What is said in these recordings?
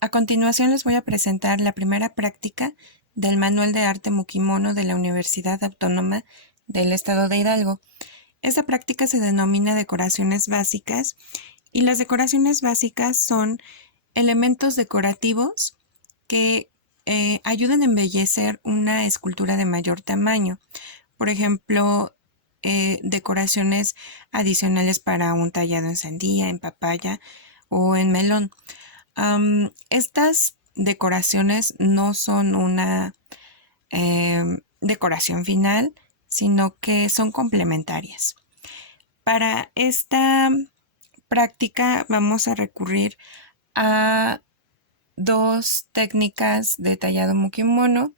A continuación les voy a presentar la primera práctica del Manual de Arte Mukimono de la Universidad Autónoma del Estado de Hidalgo. Esta práctica se denomina decoraciones básicas y las decoraciones básicas son elementos decorativos que ayudan a embellecer una escultura de mayor tamaño. Por ejemplo, decoraciones adicionales para un tallado en sandía, en papaya o en melón. Estas decoraciones no son una decoración final, sino que son complementarias. Para esta práctica vamos a recurrir a dos técnicas de tallado mukimono.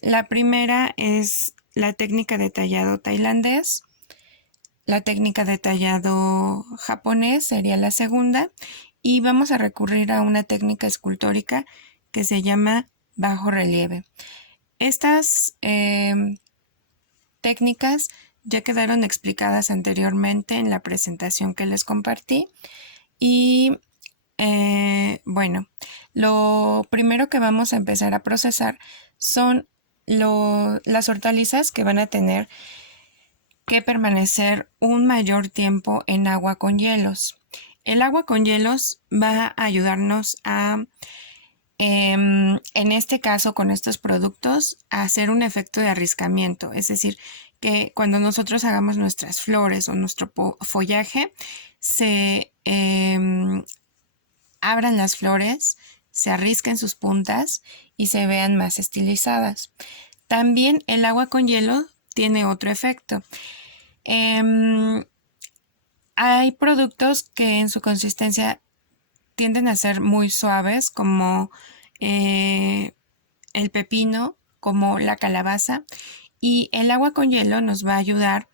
La primera es la técnica de tallado tailandés. La técnica de tallado japonés sería la segunda. Y vamos a recurrir a una técnica escultórica que se llama bajo relieve. Estas técnicas ya quedaron explicadas anteriormente en la presentación que les compartí. Y bueno, lo primero que vamos a empezar a procesar son las hortalizas que van a tener que permanecer un mayor tiempo en agua con hielos. El agua con hielos va a ayudarnos a, en este caso con estos productos, a hacer un efecto de arriscamiento, es decir, que cuando nosotros hagamos nuestras flores o nuestro follaje, se abran las flores, se arrisquen sus puntas y se vean más estilizadas. También el agua con hielo tiene otro efecto. Hay productos que en su consistencia tienden a ser muy suaves, como el pepino, como la calabaza, y el agua con hielo nos va a ayudar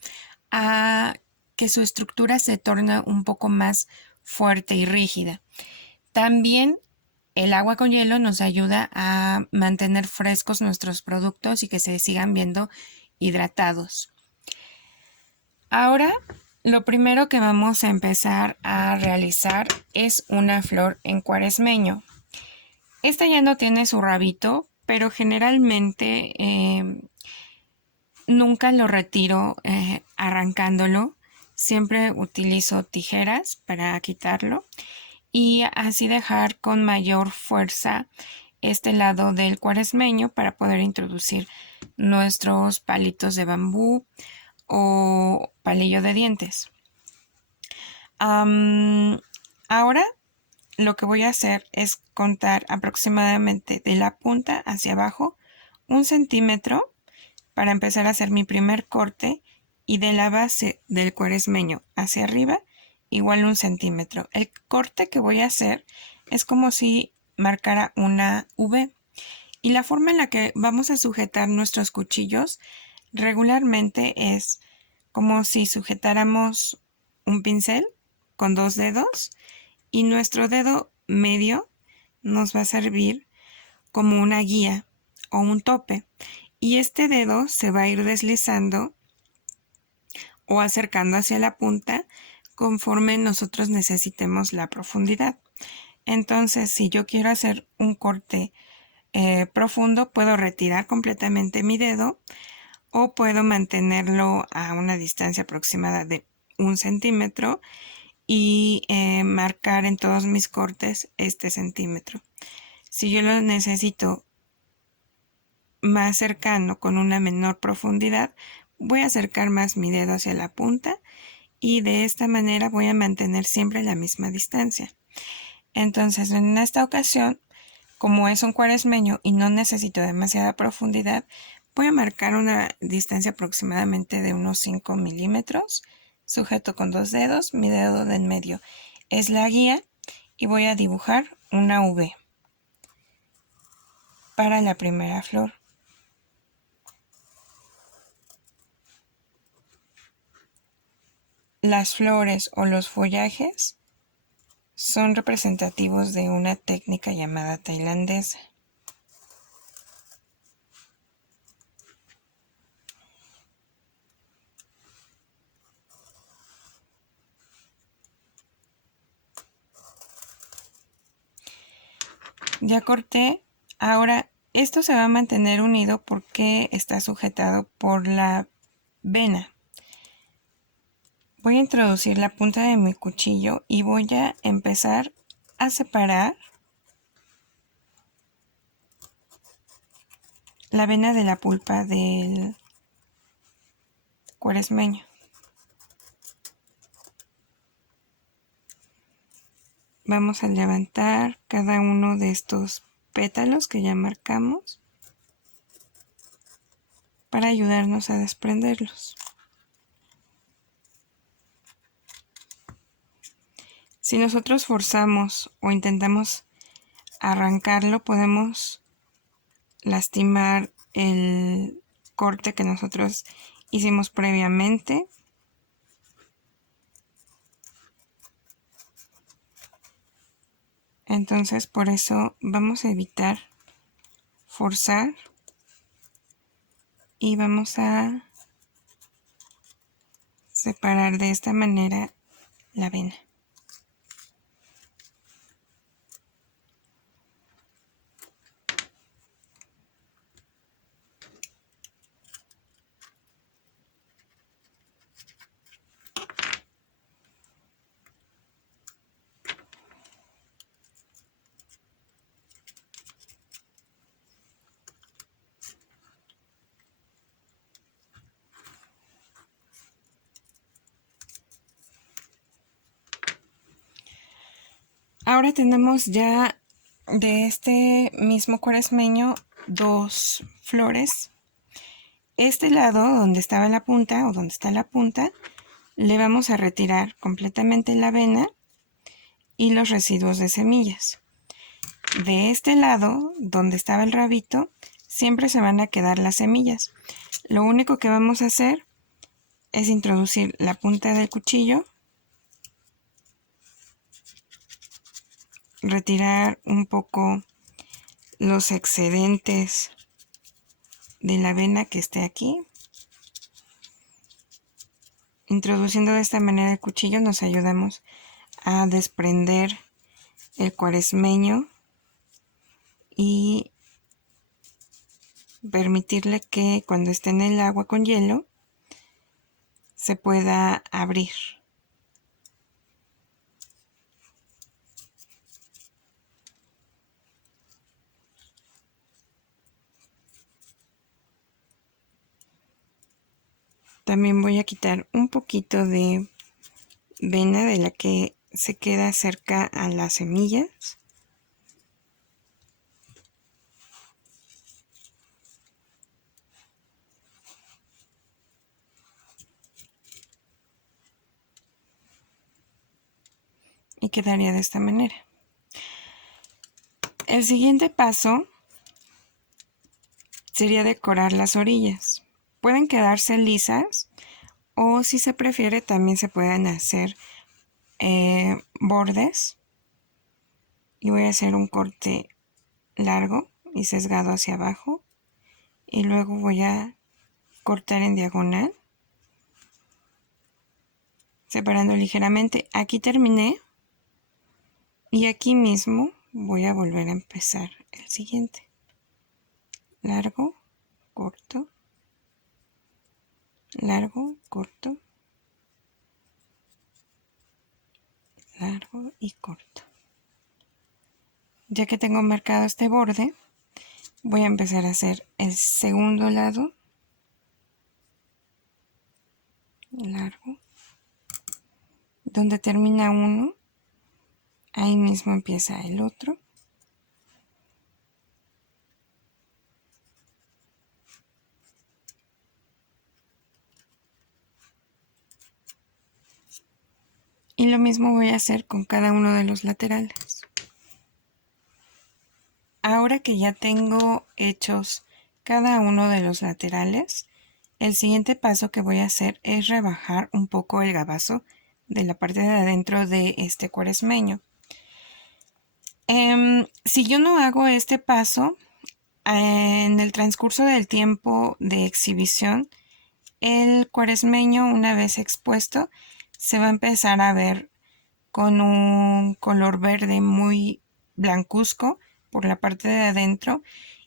a que su estructura se torne un poco más fuerte y rígida. También el agua con hielo nos ayuda a mantener frescos nuestros productos y que se sigan viendo hidratados. Ahora, lo primero que vamos a empezar a realizar es una flor en cuaresmeño. Esta ya no tiene su rabito, pero generalmente nunca lo retiro arrancándolo. Siempre utilizo tijeras para quitarlo y así dejar con mayor fuerza este lado del cuaresmeño para poder introducir nuestros palitos de bambú o palillo de dientes. Ahora lo que voy a hacer es contar aproximadamente de la punta hacia abajo 1 centímetro para empezar a hacer mi primer corte, y de la base del cuaresmeño hacia arriba igual 1 centímetro. El corte que voy a hacer es como si marcara una V, y la forma en la que vamos a sujetar nuestros cuchillos regularmente es como si sujetáramos un pincel con 2 dedos, y nuestro dedo medio nos va a servir como una guía o un tope, y este dedo se va a ir deslizando o acercando hacia la punta conforme nosotros necesitemos la profundidad. Entonces, si yo quiero hacer un corte profundo, puedo retirar completamente mi dedo o puedo mantenerlo a una distancia aproximada de 1 centímetro y marcar en todos mis cortes este centímetro. Si yo lo necesito más cercano con una menor profundidad, voy a acercar más mi dedo hacia la punta y de esta manera voy a mantener siempre la misma distancia. Entonces, en esta ocasión, como es un cuaresmeño y no necesito demasiada profundidad, voy a marcar una distancia aproximadamente de unos 5 milímetros. Sujeto con 2 dedos, mi dedo de en medio es la guía y voy a dibujar una V para la primera flor. Las flores o los follajes son representativos de una técnica llamada tailandesa. Ya corté. Ahora esto se va a mantener unido porque está sujetado por la vena. Voy a introducir la punta de mi cuchillo y voy a empezar a separar la vena de la pulpa del cuaresmeño. Vamos a levantar cada uno de estos pétalos que ya marcamos para ayudarnos a desprenderlos. Si nosotros forzamos o intentamos arrancarlo, podemos lastimar el corte que nosotros hicimos previamente. Entonces, por eso vamos a evitar forzar y vamos a separar de esta manera la vena. Ahora tenemos ya de este mismo cuaresmeño dos flores. Este lado donde estaba la punta o donde está la punta, le vamos a retirar completamente la vena y los residuos de semillas. De este lado donde estaba el rabito, siempre se van a quedar las semillas. Lo único que vamos a hacer es introducir la punta del cuchillo, retirar un poco los excedentes de la avena que esté aquí. Introduciendo de esta manera el cuchillo nos ayudamos a desprender el cuaresmeño y permitirle que cuando esté en el agua con hielo se pueda abrir. También voy a quitar un poquito de vena de la que se queda cerca a las semillas. Y quedaría de esta manera. El siguiente paso sería decorar las orillas. Pueden quedarse lisas o si se prefiere también se pueden hacer bordes. Y voy a hacer un corte largo y sesgado hacia abajo y luego voy a cortar en diagonal separando ligeramente. Aquí terminé y aquí mismo voy a volver a empezar el siguiente. Largo, corto, largo, corto, largo y corto. Ya que tengo marcado este borde, voy a empezar a hacer el segundo lado, largo, donde termina uno, ahí mismo empieza el otro. Y lo mismo voy a hacer con cada uno de los laterales. Ahora que ya tengo hechos cada uno de los laterales, el siguiente paso que voy a hacer es rebajar un poco el gabazo de la parte de adentro de este cuaresmeño. Si yo no hago este paso, en el transcurso del tiempo de exhibición, el cuaresmeño, una vez expuesto, se va a empezar a ver con un color verde muy blancuzco, por la parte de adentro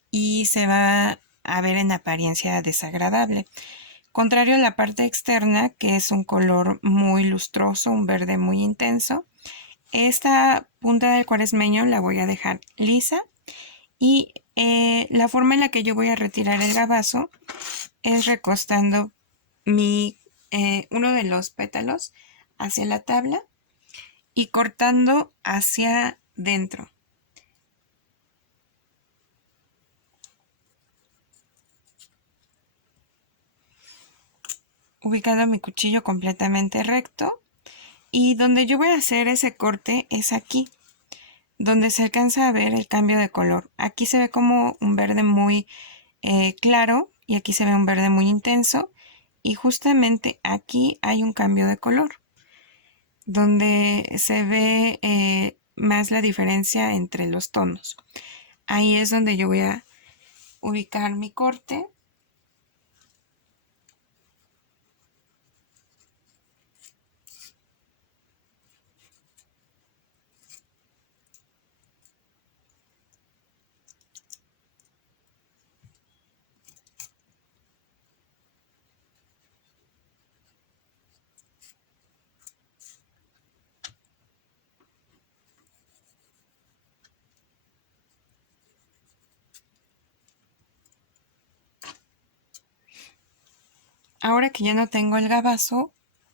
y se va a ver en apariencia desagradable. Contrario a la parte externa, que es un color muy lustroso, un verde muy intenso, esta punta del cuaresmeño la voy a dejar lisa y la forma en la que yo voy a retirar el gabazo es recostando uno de los pétalos hacia la tabla y cortando hacia dentro. Ubicando mi cuchillo completamente recto, y donde yo voy a hacer ese corte es aquí, donde se alcanza a ver el cambio de color. Aquí se ve como un verde muy claro y aquí se ve un verde muy intenso, y justamente aquí hay un cambio de color donde se ve más la diferencia entre los tonos. Ahí es donde yo voy a ubicar mi corte. Ahora que ya no tengo el gabazo,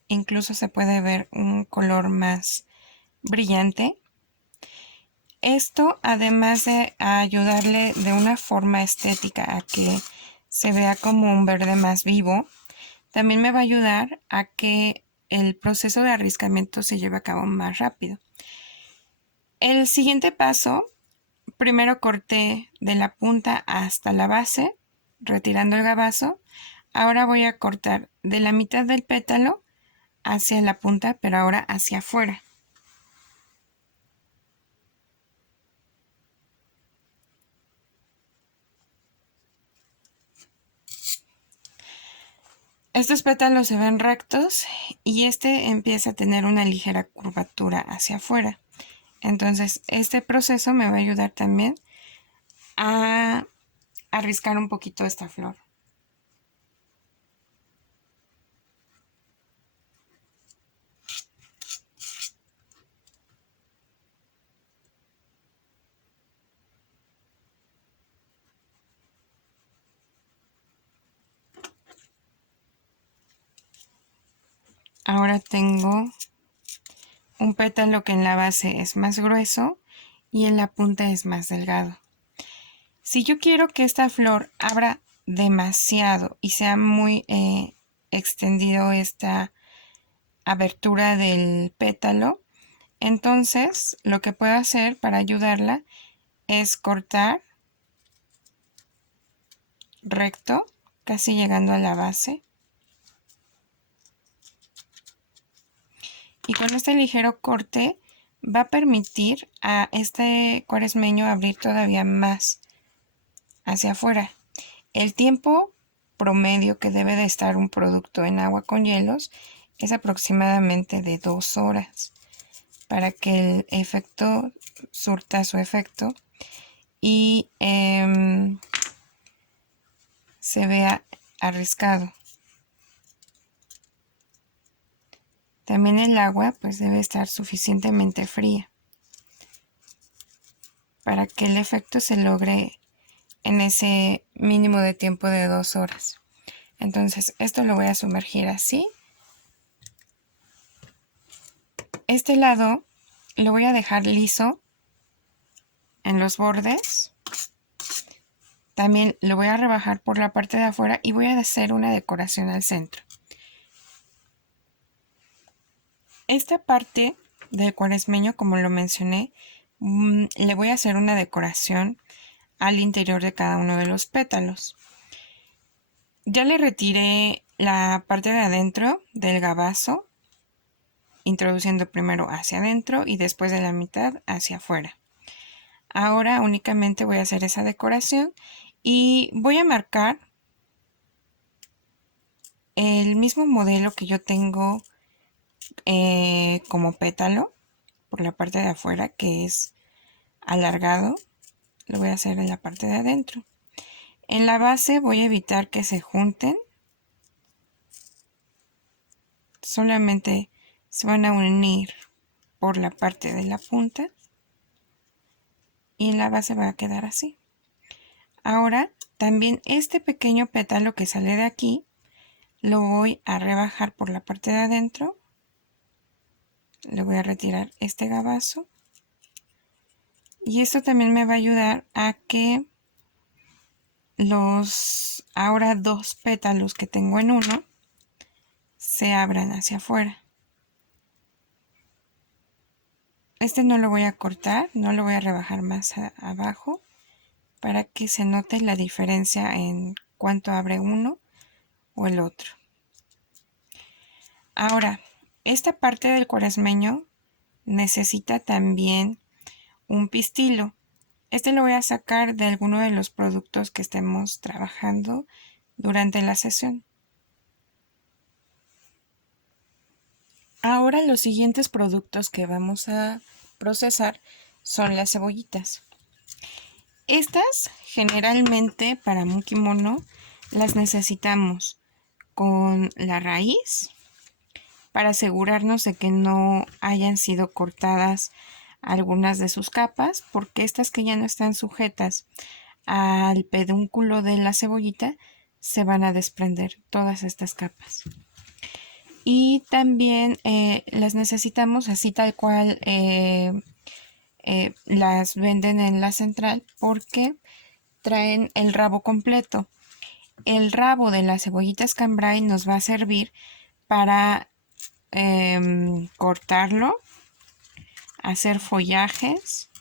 incluso se puede ver un color más brillante. Esto, además de ayudarle de una forma estética a que se vea como un verde más vivo, también me va a ayudar a que el proceso de arriscamiento se lleve a cabo más rápido. El siguiente paso, primero corté de la punta hasta la base, retirando el gabazo. Ahora voy a cortar de la mitad del pétalo hacia la punta, pero ahora hacia afuera. Estos pétalos se ven rectos y este empieza a tener una ligera curvatura hacia afuera. Entonces, este proceso me va a ayudar también a arriscar un poquito esta flor. Ahora tengo un pétalo que en la base es más grueso y en la punta es más delgado. Si yo quiero que esta flor abra demasiado y sea muy extendido esta abertura del pétalo, entonces lo que puedo hacer para ayudarla es cortar recto, casi llegando a la base. Y con este ligero corte va a permitir a este cuaresmeño abrir todavía más hacia afuera. El tiempo promedio que debe de estar un producto en agua con hielos es aproximadamente de 2 horas para que el efecto surta su efecto y se vea arriscado. También el agua pues debe estar suficientemente fría para que el efecto se logre en ese mínimo de tiempo de 2 horas. Entonces esto lo voy a sumergir así. Este lado lo voy a dejar liso en los bordes. También lo voy a rebajar por la parte de afuera y voy a hacer una decoración al centro. Esta parte del cuaresmeño, como lo mencioné, le voy a hacer una decoración al interior de cada uno de los pétalos. Ya le retiré la parte de adentro del gabazo, introduciendo primero hacia adentro y después de la mitad hacia afuera. Ahora únicamente voy a hacer esa decoración y voy a marcar el mismo modelo que yo tengo como pétalo por la parte de afuera, que es alargado. lo voy a hacer en la parte de adentro. En la base voy a evitar que se junten, solamente se van a unir por la parte de la punta y la base va a quedar así. Ahora también este pequeño pétalo que sale de aquí lo voy a rebajar por la parte de adentro. Le voy a retirar este gabazo y esto también me va a ayudar a que los ahora dos pétalos que tengo en uno se abran hacia afuera. Este no lo voy a cortar, no lo voy a rebajar más abajo para que se note la diferencia en cuánto abre uno o el otro. Ahora, esta parte del cuaresmeño necesita también un pistilo. Este lo voy a sacar de alguno de los productos que estemos trabajando durante la sesión. Ahora los siguientes productos que vamos a procesar son las cebollitas. Estas generalmente para un kimono las necesitamos con la raíz para asegurarnos de que no hayan sido cortadas algunas de sus capas, porque estas que ya no están sujetas al pedúnculo de la cebollita se van a desprender todas estas capas. Y también las necesitamos así tal cual las venden en la central, porque traen el rabo completo. El rabo de las cebollitas cambray nos va a servir para cortarlo, hacer follajes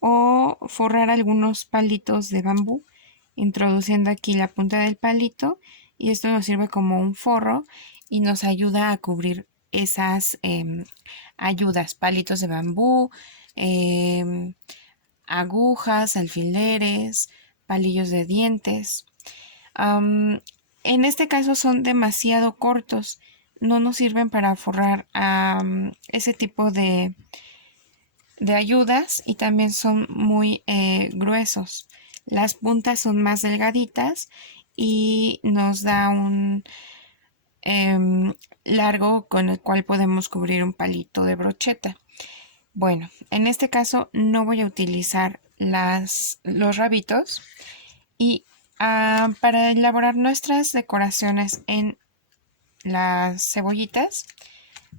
o forrar algunos palitos de bambú, introduciendo aquí la punta del palito, y esto nos sirve como un forro y nos ayuda a cubrir esas ayudas, palitos de bambú, agujas, alfileres, palillos de dientes. En este caso son demasiado cortos, no nos sirven para forrar ese tipo de ayudas, y también son muy gruesos. Las puntas son más delgaditas y nos da un largo con el cual podemos cubrir un palito de brocheta. Bueno, en este caso no voy a utilizar los rabitos, y para elaborar nuestras decoraciones en las cebollitas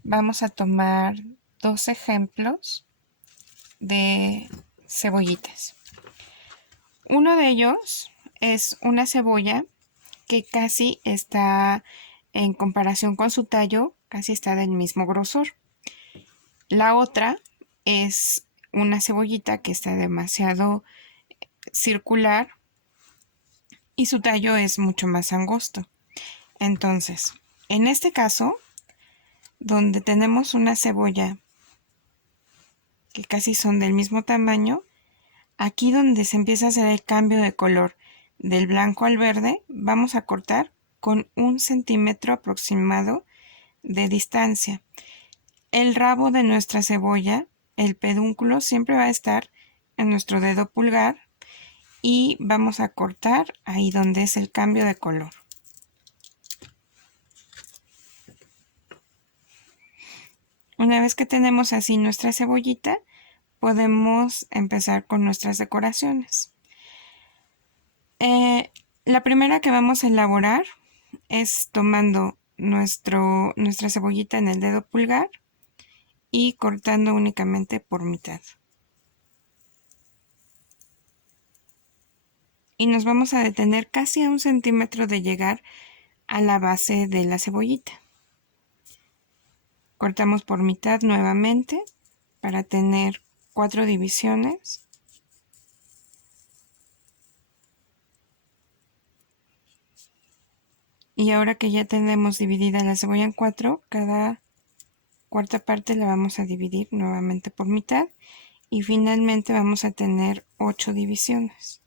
vamos a tomar dos ejemplos de cebollitas. Uno de ellos es una cebolla que casi está, en comparación con su tallo, casi está del mismo grosor. La otra es una cebollita que está demasiado circular y su tallo es mucho más angosto. Entonces, en este caso, donde tenemos una cebolla que casi son del mismo tamaño, aquí donde se empieza a hacer el cambio de color del blanco al verde, vamos a cortar con 1 centímetro aproximado de distancia. El rabo de nuestra cebolla, el pedúnculo, siempre va a estar en nuestro dedo pulgar, y vamos a cortar ahí donde es el cambio de color. Una vez que tenemos así nuestra cebollita, podemos empezar con nuestras decoraciones. La primera que vamos a elaborar es tomando nuestra cebollita en el dedo pulgar y cortando únicamente por mitad. Y nos vamos a detener casi a 1 centímetro de llegar a la base de la cebollita. Cortamos por mitad nuevamente para tener 4 divisiones. Y ahora que ya tenemos dividida la cebolla en 4, cada cuarta parte la vamos a dividir nuevamente por mitad, y finalmente vamos a tener 8 divisiones.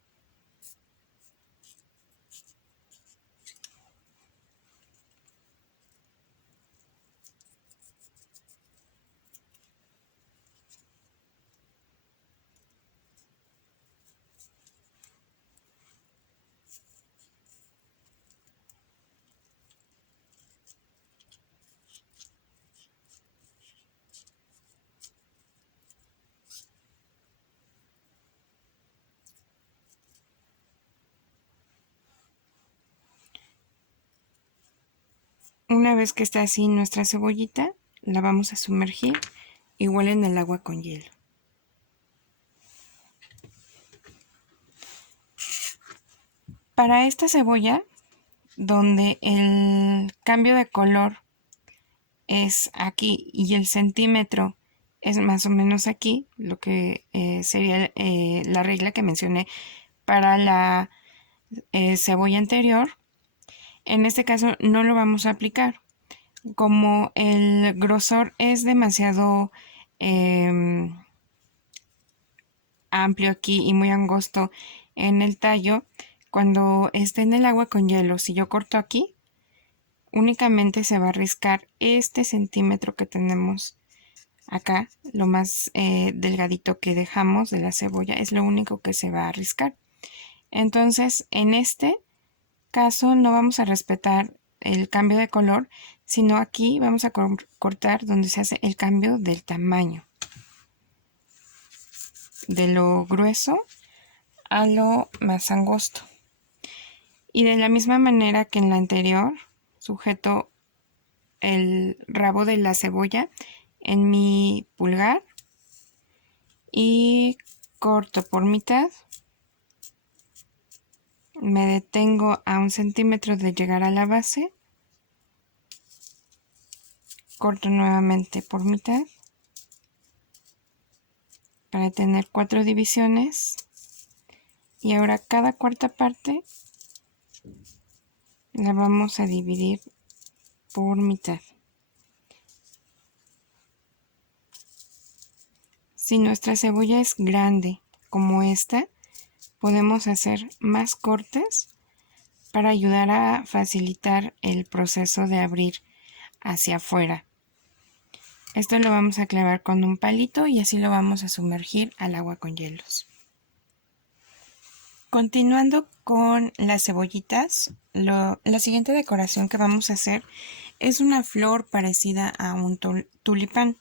Una vez que está así nuestra cebollita, la vamos a sumergir igual en el agua con hielo. Para esta cebolla, donde el cambio de color es aquí y el centímetro es más o menos aquí, lo que sería la regla que mencioné para la cebolla anterior, en este caso no lo vamos a aplicar. Como el grosor es demasiado amplio aquí y muy angosto en el tallo, cuando esté en el agua con hielo, si yo corto aquí, únicamente se va a riscar este centímetro que tenemos acá, lo más delgadito que dejamos de la cebolla, es lo único que se va a riscar. Entonces, en este caso no vamos a respetar el cambio de color, sino aquí vamos a cortar donde se hace el cambio del tamaño, de lo grueso a lo más angosto. Y de la misma manera que en la anterior, sujeto el rabo de la cebolla en mi pulgar y corto por mitad. Me detengo a 1 centímetro de llegar a la base. Corto nuevamente por mitad para tener 4 divisiones. Y ahora cada cuarta parte la vamos a dividir por mitad. Si nuestra cebolla es grande como esta, podemos hacer más cortes para ayudar a facilitar el proceso de abrir hacia afuera. Esto lo vamos a clavar con un palito y así lo vamos a sumergir al agua con hielos. Continuando con las cebollitas, la siguiente decoración que vamos a hacer es una flor parecida a un tulipán.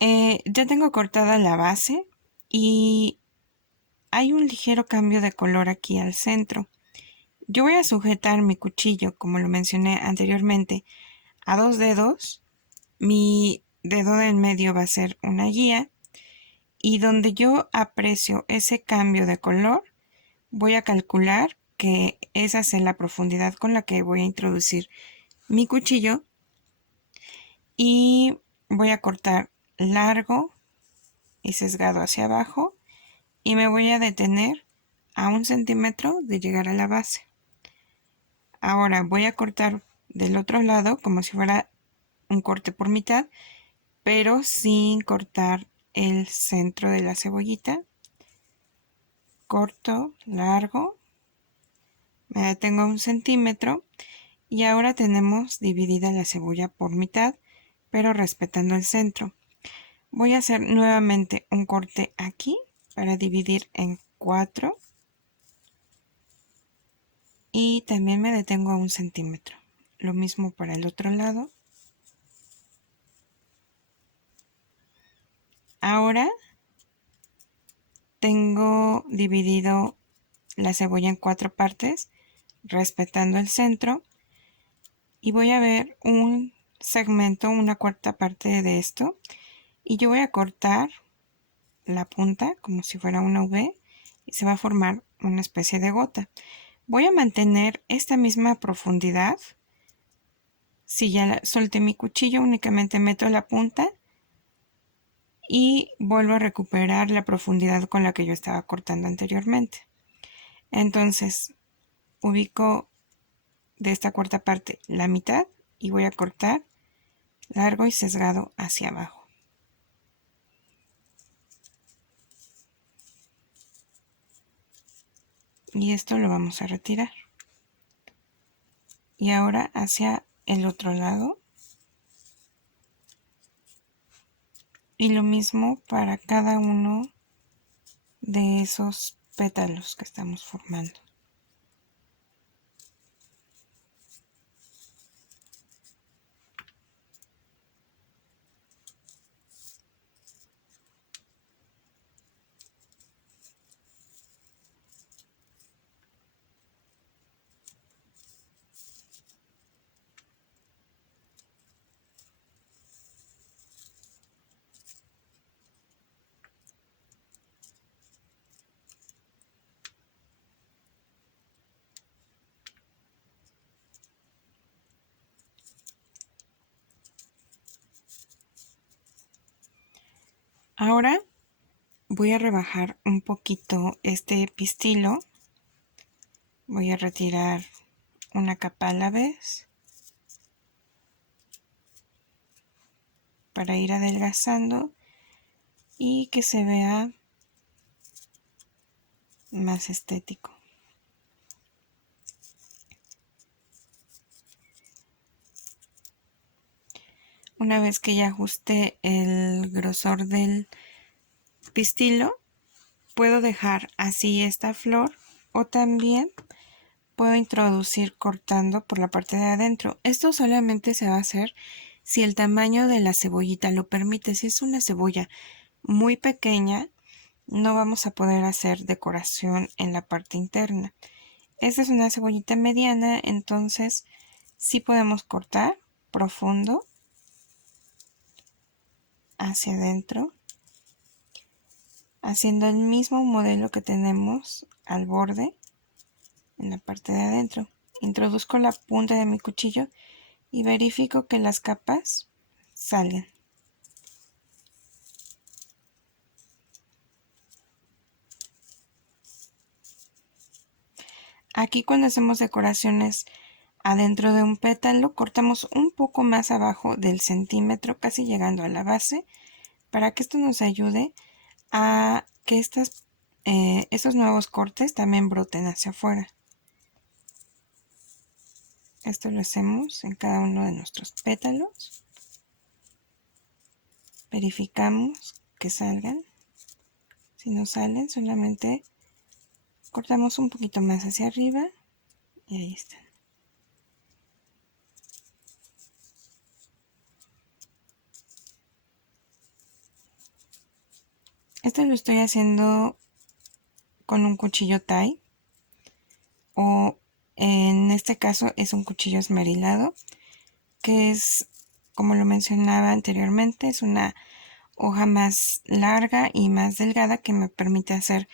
Ya tengo cortada la base y hay un ligero cambio de color aquí al centro. Yo voy a sujetar mi cuchillo, como lo mencioné anteriormente, a 2 dedos. Mi dedo del medio va a ser una guía y donde yo aprecio ese cambio de color, voy a calcular que esa es la profundidad con la que voy a introducir mi cuchillo y voy a cortar largo y sesgado hacia abajo y me voy a detener a 1 centímetro de llegar a la base. Ahora voy a cortar del otro lado como si fuera un corte por mitad, pero sin cortar el centro de la cebollita. Corto, largo, me detengo a 1 centímetro y ahora tenemos dividida la cebolla por mitad, pero respetando el centro. Voy a hacer nuevamente un corte aquí para dividir en 4 y también me detengo a 1 centímetro. Lo mismo para el otro lado. Ahora tengo dividido la cebolla en 4 partes, respetando el centro, y voy a ver un segmento, una cuarta parte de esto, y yo voy a cortar la punta como si fuera una V y se va a formar una especie de gota. Voy a mantener esta misma profundidad. Si ya solté mi cuchillo, únicamente meto la punta y vuelvo a recuperar la profundidad con la que yo estaba cortando anteriormente. Entonces ubico de esta cuarta parte la mitad y voy a cortar largo y sesgado hacia abajo. Y esto lo vamos a retirar. Y ahora hacia el otro lado. Y lo mismo para cada uno de esos pétalos que estamos formando. Ahora voy a rebajar un poquito este pistilo. Voy a retirar una capa a la vez para ir adelgazando y que se vea más estético. Una vez que ya ajuste el grosor del pistilo, puedo dejar así esta flor o también puedo introducir cortando por la parte de adentro. Esto solamente se va a hacer si el tamaño de la cebollita lo permite. Si es una cebolla muy pequeña, no vamos a poder hacer decoración en la parte interna. Esta es una cebollita mediana, entonces sí podemos cortar profundo hacia adentro, haciendo el mismo modelo que tenemos al borde en la parte de adentro. Introduzco la punta de mi cuchillo y verifico que las capas salen. Aquí cuando hacemos decoraciones adentro de un pétalo, cortamos un poco más abajo del centímetro, casi llegando a la base, para que esto nos ayude a que estos nuevos cortes también broten hacia afuera. Esto lo hacemos en cada uno de nuestros pétalos. Verificamos que salgan. Si no salen, solamente cortamos un poquito más hacia arriba y ahí están. Esto lo estoy haciendo con un cuchillo Thai o en este caso es un cuchillo esmerilado, que es, como lo mencionaba anteriormente, es una hoja más larga y más delgada que me permite hacer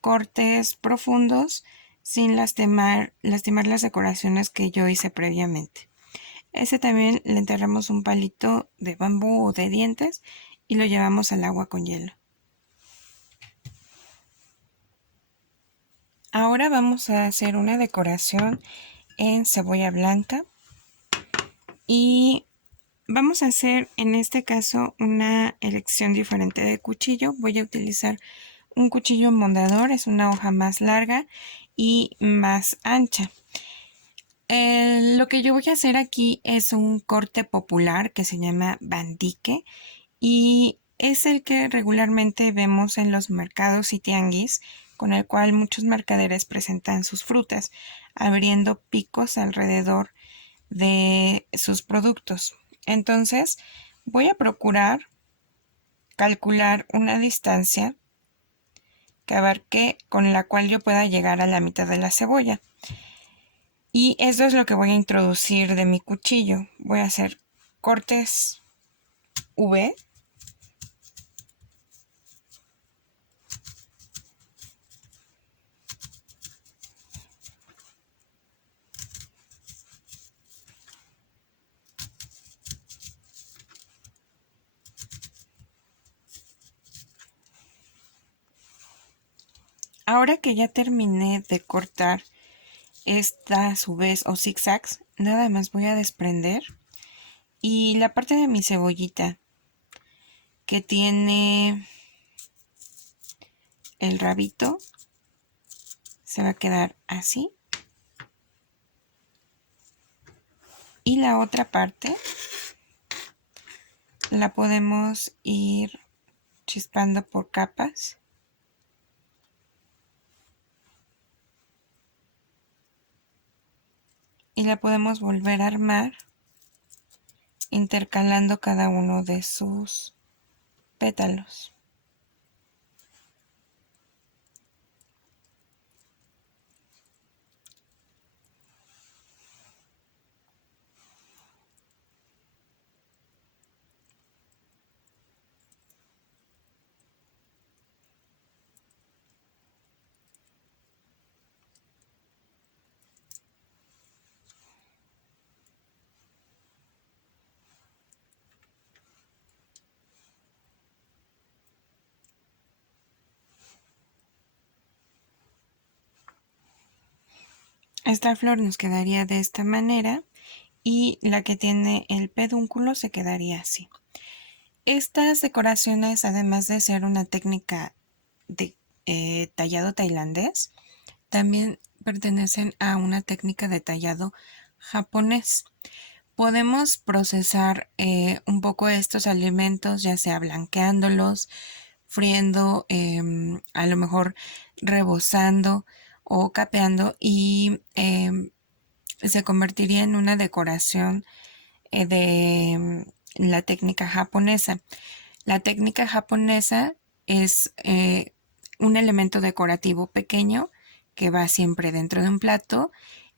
cortes profundos sin lastimar las decoraciones que yo hice previamente. Este también le enterramos un palito de bambú o de dientes y lo llevamos al agua con hielo. Ahora vamos a hacer una decoración en cebolla blanca y vamos a hacer en este caso una elección diferente de cuchillo. Voy a utilizar un cuchillo mondador, es una hoja más larga y más ancha. Lo que yo voy a hacer aquí es un corte popular que se llama bandique y es el que regularmente vemos en los mercados y tianguis, con el cual muchos mercaderes presentan sus frutas, abriendo picos alrededor de sus productos. Entonces, voy a procurar calcular una distancia que abarque con la cual yo pueda llegar a la mitad de la cebolla. Y esto es lo que voy a introducir de mi cuchillo. Voy a hacer cortes V. Ahora que ya terminé de cortar estas V's o zigzags, nada más voy a desprender. Y la parte de mi cebollita que tiene el rabito se va a quedar así. Y la otra parte la podemos ir chispando por capas. Y la podemos volver a armar intercalando cada uno de sus pétalos. Esta flor nos quedaría de esta manera y la que tiene el pedúnculo se quedaría así. Estas decoraciones, además de ser una técnica de tallado tailandés, también pertenecen a una técnica de tallado japonés. Podemos procesar un poco estos alimentos, ya sea blanqueándolos, friendo, a lo mejor rebozando o capeando, y se convertiría en una decoración de la técnica japonesa. La técnica japonesa es un elemento decorativo pequeño que va siempre dentro de un plato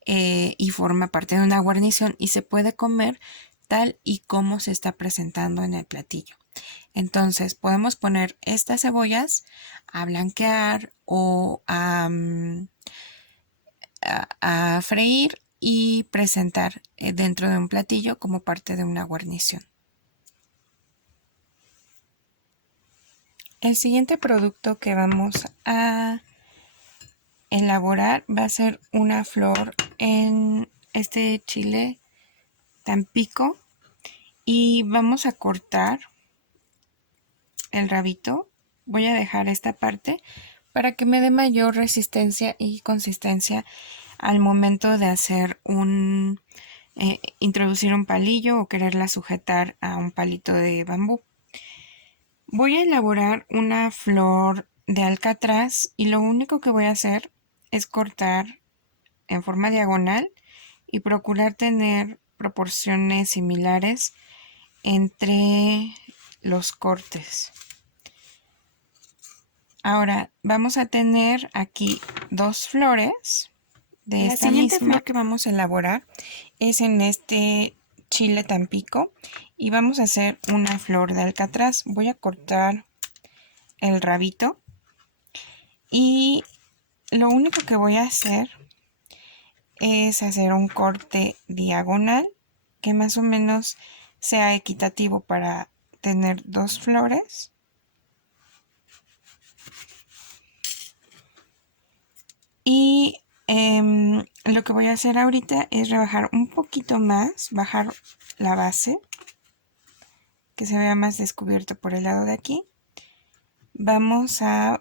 y forma parte de una guarnición y se puede comer tal y como se está presentando en el platillo. Entonces podemos poner estas cebollas a blanquear o a freír y presentar dentro de un platillo como parte de una guarnición. El siguiente producto que vamos a elaborar va a ser una flor en este chile Tampico y vamos a cortar el rabito. Voy a dejar esta parte para que me dé mayor resistencia y consistencia al momento de hacer introducir un palillo o quererla sujetar a un palito de bambú. Voy a elaborar una flor de alcatraz y lo único que voy a hacer es cortar en forma diagonal y procurar tener proporciones similares entre los cortes. Ahora vamos a tener aquí dos flores de esta siguiente misma. Flor que vamos a elaborar es en este chile Tampico y vamos a hacer una flor de alcatraz. Voy a cortar el rabito y lo único que voy a hacer es hacer un corte diagonal que más o menos sea equitativo para tener dos flores. Y lo que voy a hacer ahorita es rebajar un poquito más, bajar la base, que se vea más descubierto por el lado de aquí. Vamos a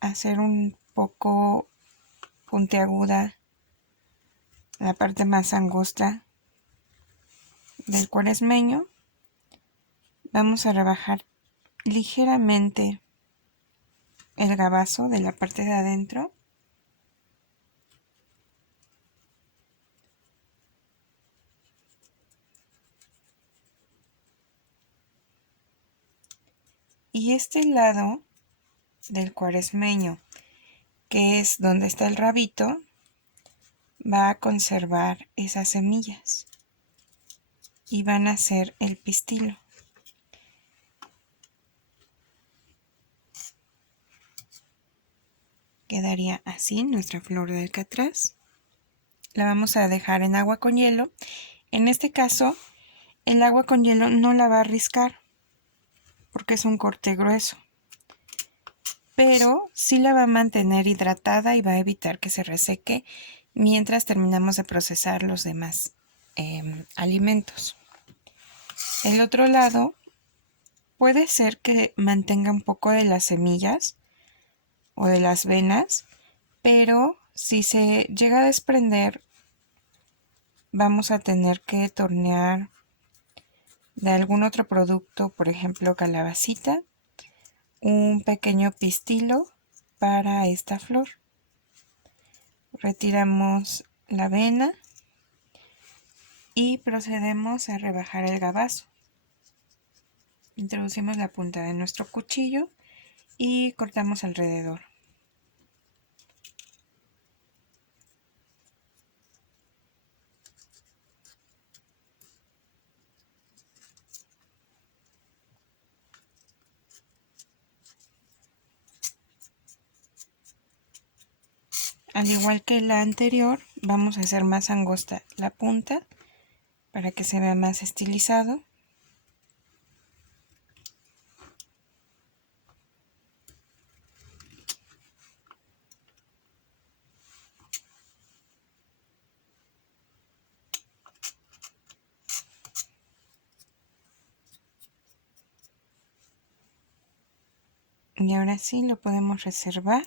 hacer un poco puntiaguda la parte más angosta del cuaresmeño. Vamos a rebajar ligeramente el gabazo de la parte de adentro. Y este lado del cuaresmeño, que es donde está el rabito, va a conservar esas semillas y van a ser el pistilo. Quedaría así nuestra flor de alcatraz. La vamos a dejar en agua con hielo. En este caso, el agua con hielo no la va a riscar porque es un corte grueso, pero sí la va a mantener hidratada y va a evitar que se reseque mientras terminamos de procesar los demás alimentos. El otro lado puede ser que mantenga un poco de las semillas o de las venas, pero si se llega a desprender vamos a tener que tornear de algún otro producto, por ejemplo calabacita, un pequeño pistilo para esta flor. Retiramos la vena y procedemos a rebajar el gabazo. Introducimos la punta de nuestro cuchillo y cortamos alrededor. Al igual que la anterior, vamos a hacer más angosta la punta para que se vea más estilizado. Y ahora sí lo podemos reservar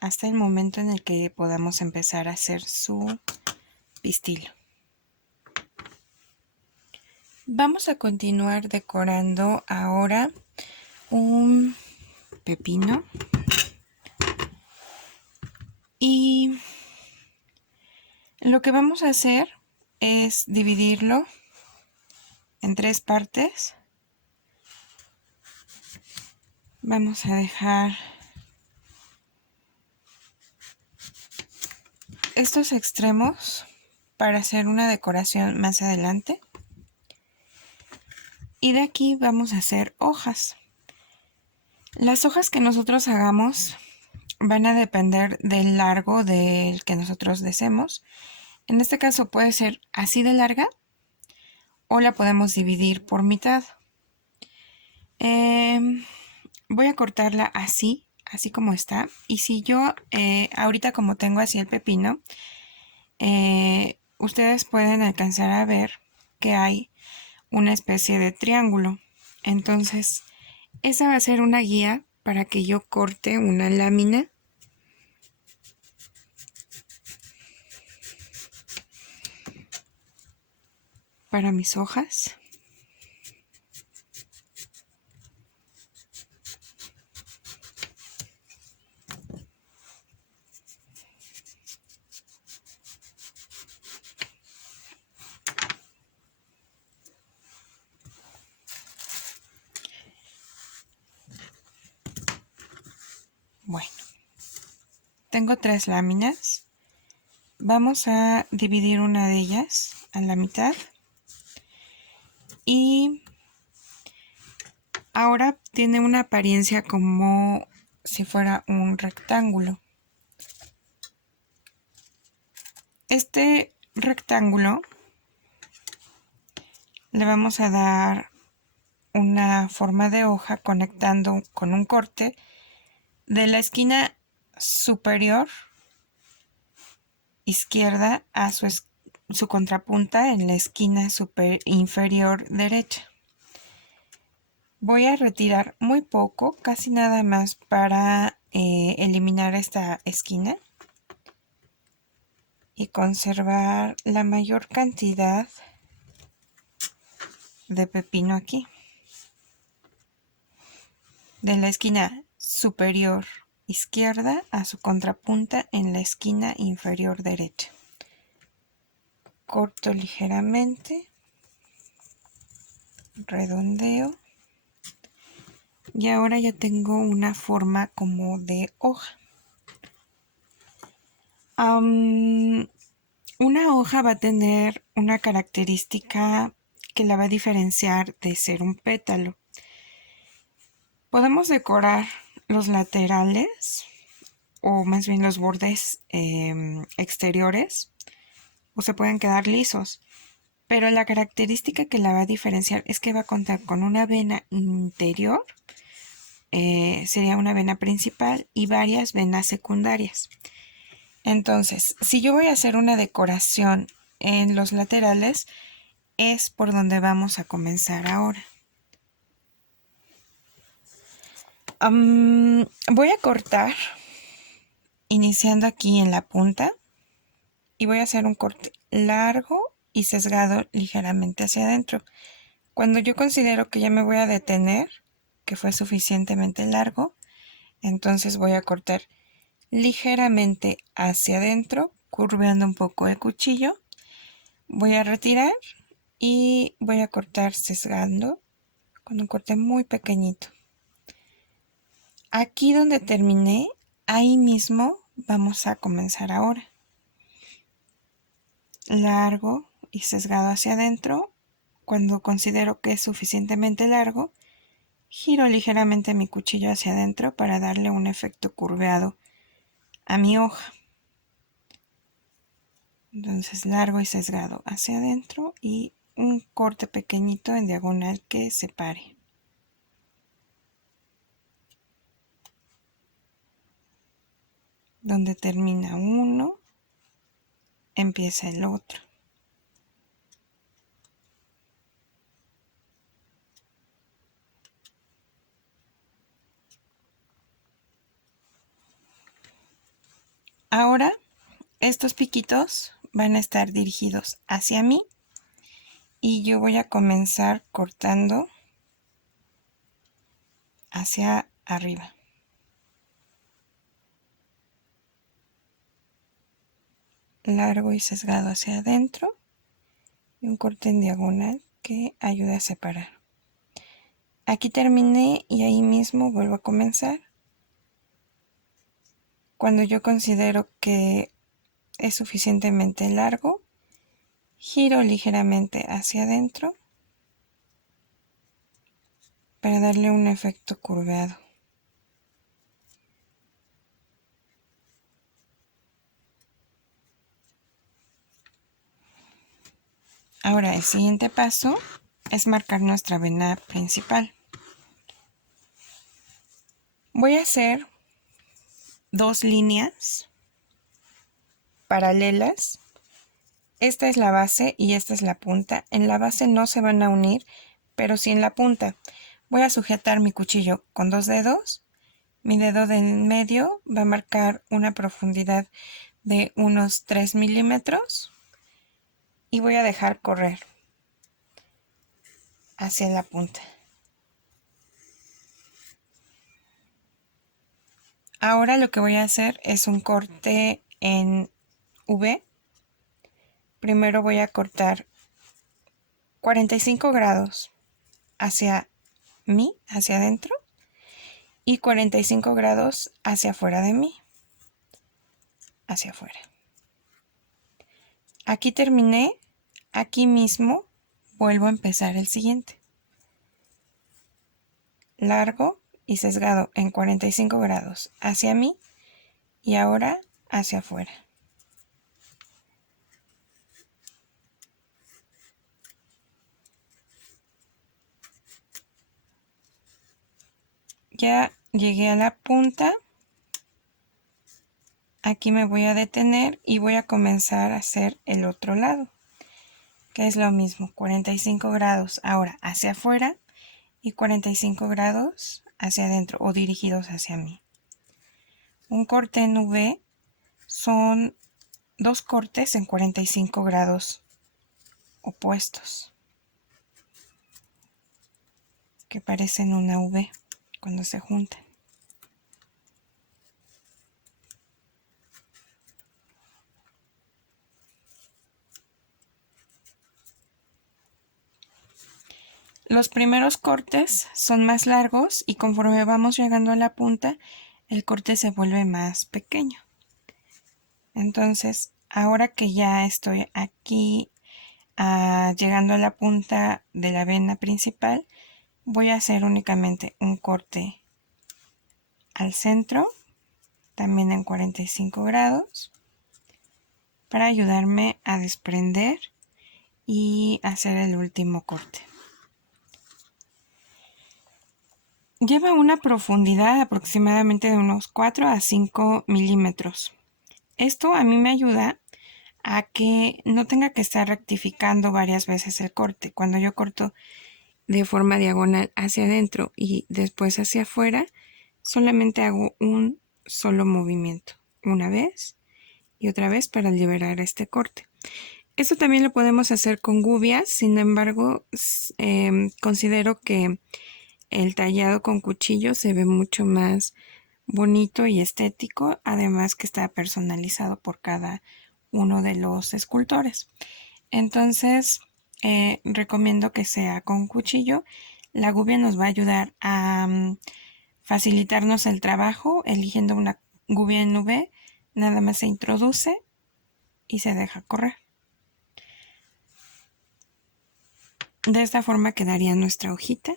hasta el momento en el que podamos empezar a hacer su pistilo. Vamos a continuar decorando ahora un pepino y lo que vamos a hacer es dividirlo en 3 partes. Vamos a dejar estos extremos para hacer una decoración más adelante. Y de aquí vamos a hacer hojas. Las hojas que nosotros hagamos van a depender del largo del que nosotros deseemos. En este caso puede ser así de larga o la podemos dividir por mitad. Voy a cortarla así como está. Y si yo ahorita como tengo así el pepino, ustedes pueden alcanzar a ver que hay una especie de triángulo. Entonces esa va a ser una guía para que yo corte una lámina para mis hojas. Bueno, tengo 3 láminas. Vamos a dividir una de ellas a la mitad. Y ahora tiene una apariencia como si fuera un rectángulo. Este rectángulo le vamos a dar una forma de hoja conectando con un corte de la esquina superior izquierda a su contrapunta en la esquina inferior derecha. Voy a retirar muy poco, casi nada más para eliminar esta esquina y conservar la mayor cantidad de pepino aquí. De la esquina superior izquierda a su contrapunta en la esquina inferior derecha. Corto ligeramente, redondeo y ahora ya tengo una forma como de hoja. Una hoja va a tener una característica que la va a diferenciar de ser un pétalo. Podemos decorar los laterales o más bien los bordes exteriores o se pueden quedar lisos, pero la característica que la va a diferenciar es que va a contar con una vena interior, sería una vena principal y varias venas secundarias. Entonces, si yo voy a hacer una decoración en los laterales, es por donde vamos a comenzar ahora. Voy a cortar iniciando aquí en la punta y voy a hacer un corte largo y sesgado ligeramente hacia adentro. Cuando yo considero que ya me voy a detener, que fue suficientemente largo, entonces voy a cortar ligeramente hacia adentro, curveando un poco el cuchillo. Voy a retirar y voy a cortar sesgando con un corte muy pequeñito. Aquí donde terminé, ahí mismo vamos a comenzar ahora. Largo y sesgado hacia adentro. Cuando considero que es suficientemente largo, giro ligeramente mi cuchillo hacia adentro para darle un efecto curveado a mi hoja. Entonces largo y sesgado hacia adentro y un corte pequeñito en diagonal que separe. Donde termina uno, empieza el otro. Ahora estos piquitos van a estar dirigidos hacia mí y yo voy a comenzar cortando hacia arriba. Largo y sesgado hacia adentro y un corte en diagonal que ayude a separar. Aquí terminé y ahí mismo vuelvo a comenzar. Cuando yo considero que es suficientemente largo, giro ligeramente hacia adentro para darle un efecto curveado. Ahora el siguiente paso es marcar nuestra vena principal. Voy a hacer 2 líneas paralelas. Esta es la base y esta es la punta. En la base no se van a unir, pero sí en la punta. Voy a sujetar mi cuchillo con 2 dedos. Mi dedo de en medio va a marcar una profundidad de unos 3 milímetros y voy a dejar correr hacia la punta. Ahora lo que voy a hacer es un corte en V. Primero voy a cortar 45 grados hacia mí, hacia adentro, y 45 grados hacia afuera de mí, hacia afuera. Aquí terminé, aquí mismo vuelvo a empezar el siguiente. Largo y sesgado en 45 grados hacia mí y ahora hacia afuera. Ya llegué a la punta. Aquí me voy a detener y voy a comenzar a hacer el otro lado, que es lo mismo, 45 grados ahora hacia afuera y 45 grados hacia adentro o dirigidos hacia mí. Un corte en V son 2 cortes en 45 grados opuestos, que parecen una V cuando se juntan. Los primeros cortes son más largos y conforme vamos llegando a la punta, el corte se vuelve más pequeño. Entonces, ahora que ya estoy aquí llegando a la punta de la vena principal, voy a hacer únicamente un corte al centro, también en 45 grados, para ayudarme a desprender y hacer el último corte. Lleva una profundidad aproximadamente de unos 4 a 5 milímetros. Esto a mí me ayuda a que no tenga que estar rectificando varias veces el corte. Cuando yo corto de forma diagonal hacia adentro y después hacia afuera, solamente hago un solo movimiento, una vez y otra vez para liberar este corte. Esto también lo podemos hacer con gubias, sin embargo, considero que el tallado con cuchillo se ve mucho más bonito y estético, además que está personalizado por cada uno de los escultores. Entonces, recomiendo que sea con cuchillo. La gubia nos va a ayudar a facilitarnos el trabajo. Eligiendo una gubia en V, nada más se introduce y se deja correr. De esta forma quedaría nuestra hojita.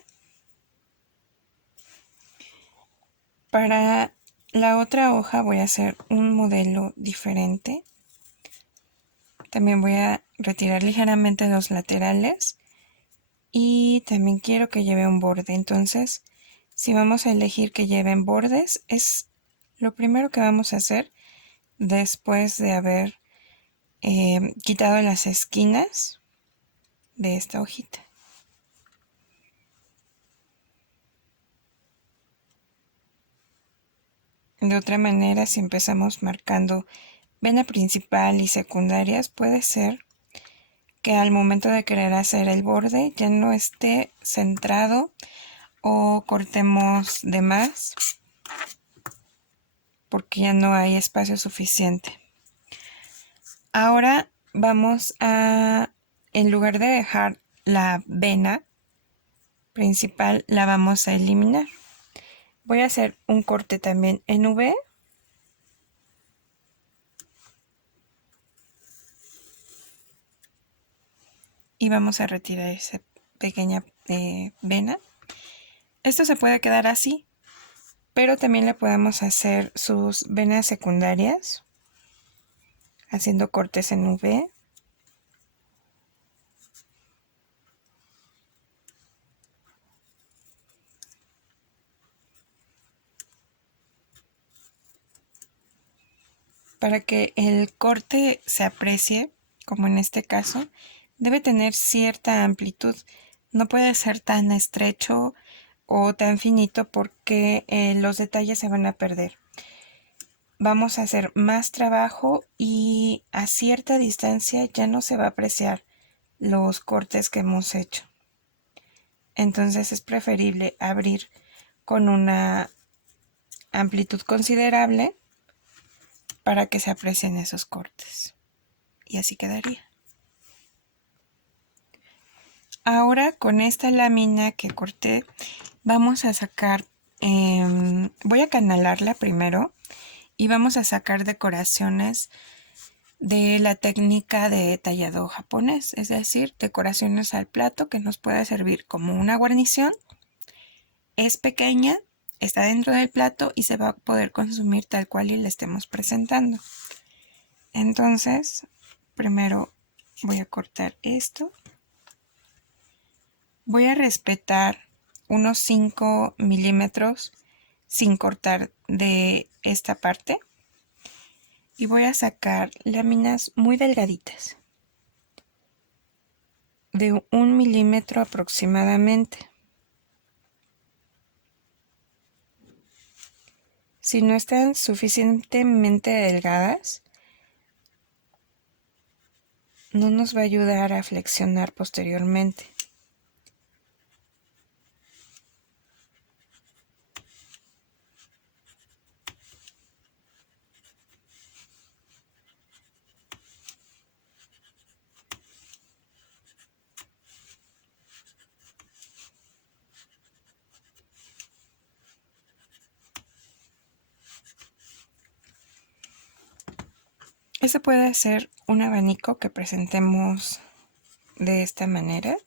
Para la otra hoja voy a hacer un modelo diferente. También voy a retirar ligeramente los laterales y también quiero que lleve un borde. Entonces, si vamos a elegir que lleven bordes, es lo primero que vamos a hacer después de haber quitado las esquinas de esta hojita. De otra manera, si empezamos marcando vena principal y secundarias, puede ser que al momento de querer hacer el borde ya no esté centrado o cortemos de más porque ya no hay espacio suficiente. Ahora vamos a, en lugar de dejar la vena principal, la vamos a eliminar. Voy a hacer un corte también en V. Y vamos a retirar esa pequeña vena. Esto se puede quedar así, pero también le podemos hacer sus venas secundarias haciendo cortes en V. Para que el corte se aprecie, como en este caso, debe tener cierta amplitud. No puede ser tan estrecho o tan finito porque los detalles se van a perder. Vamos a hacer más trabajo y a cierta distancia ya no se va a apreciar los cortes que hemos hecho. Entonces es preferible abrir con una amplitud considerable para que se aprecien esos cortes. Y así quedaría. Ahora con esta lámina que corté vamos a sacar, voy a canalarla primero y vamos a sacar decoraciones de la técnica de tallado japonés, es decir, decoraciones al plato que nos puede servir como una guarnición. Es pequeña, está dentro del plato y se va a poder consumir tal cual y la estemos presentando. Entonces, primero voy a cortar esto. Voy a respetar unos 5 milímetros sin cortar de esta parte. Y voy a sacar láminas muy delgaditas, de 1 milímetro aproximadamente. Si no están suficientemente delgadas, no nos va a ayudar a flexionar posteriormente. Este puede ser un abanico que presentemos de esta manera.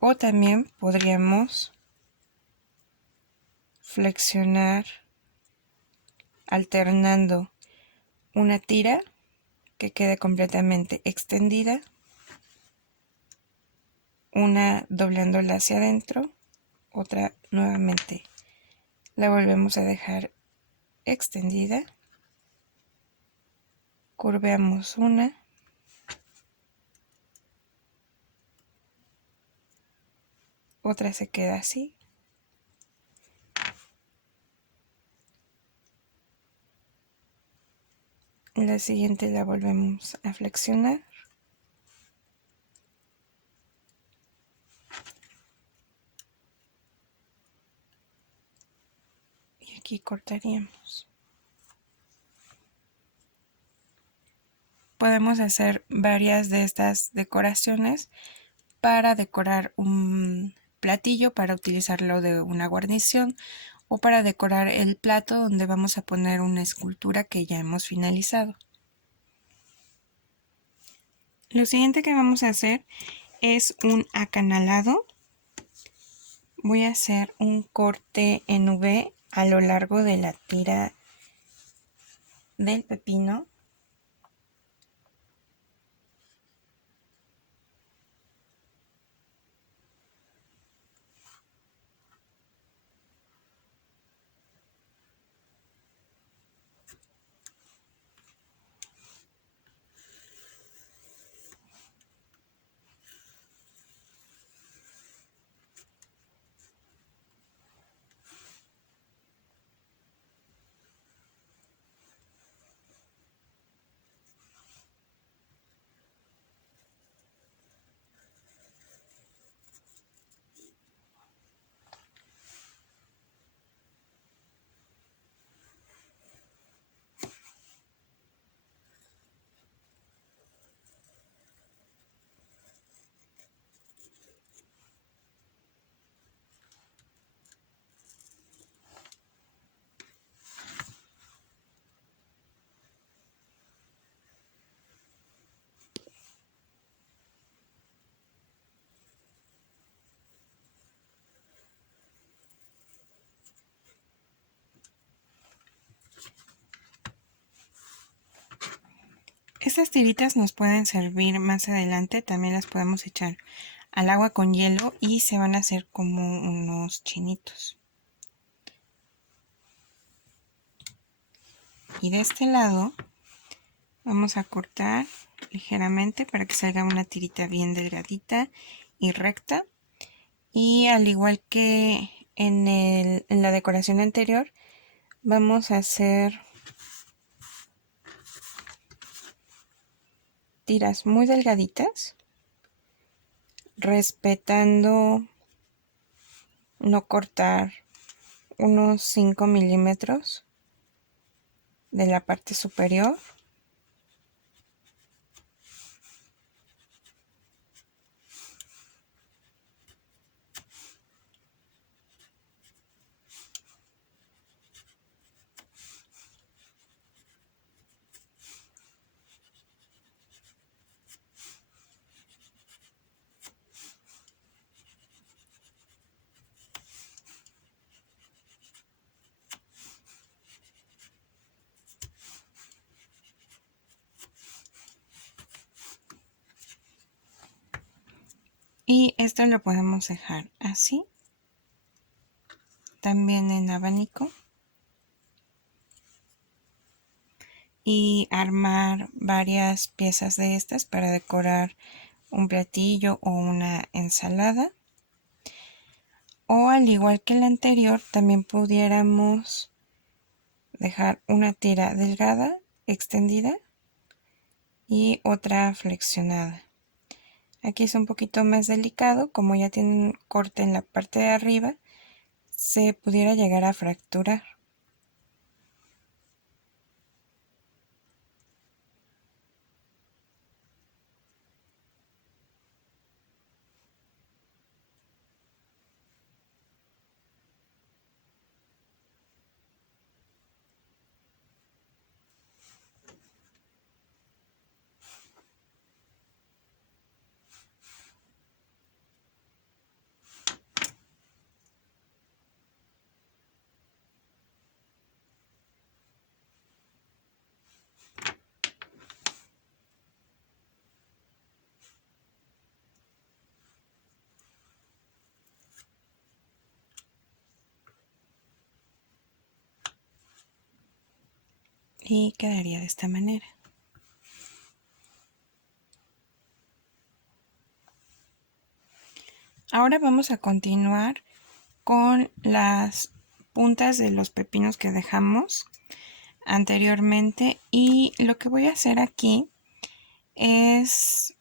O también podríamos flexionar alternando una tira que quede completamente extendida, una doblándola hacia adentro, otra nuevamente la volvemos a dejar extendida, curveamos una, otra se queda así, la siguiente la volvemos a flexionar y aquí cortaríamos. Podemos hacer varias de estas decoraciones para decorar un platillo, para utilizarlo de una guarnición o para decorar el plato donde vamos a poner una escultura que ya hemos finalizado. Lo siguiente que vamos a hacer es un acanalado. Voy a hacer un corte en V a lo largo de la tira del pepino. Estas tiritas nos pueden servir más adelante, también las podemos echar al agua con hielo y se van a hacer como unos chinitos. Y de este lado vamos a cortar ligeramente para que salga una tirita bien delgadita y recta. Y al igual que en la decoración anterior, vamos a hacer tiras muy delgaditas, respetando no cortar unos 5 milímetros de la parte superior. Y esto lo podemos dejar así, también en abanico, y armar varias piezas de estas para decorar un platillo o una ensalada. O al igual que la anterior, también pudiéramos dejar una tira delgada extendida y otra flexionada. Aquí es un poquito más delicado, como ya tiene un corte en la parte de arriba, se pudiera llegar a fracturar. Y quedaría de esta manera. Ahora vamos a continuar con las puntas de los pepinos que dejamos anteriormente, y lo que voy a hacer aquí es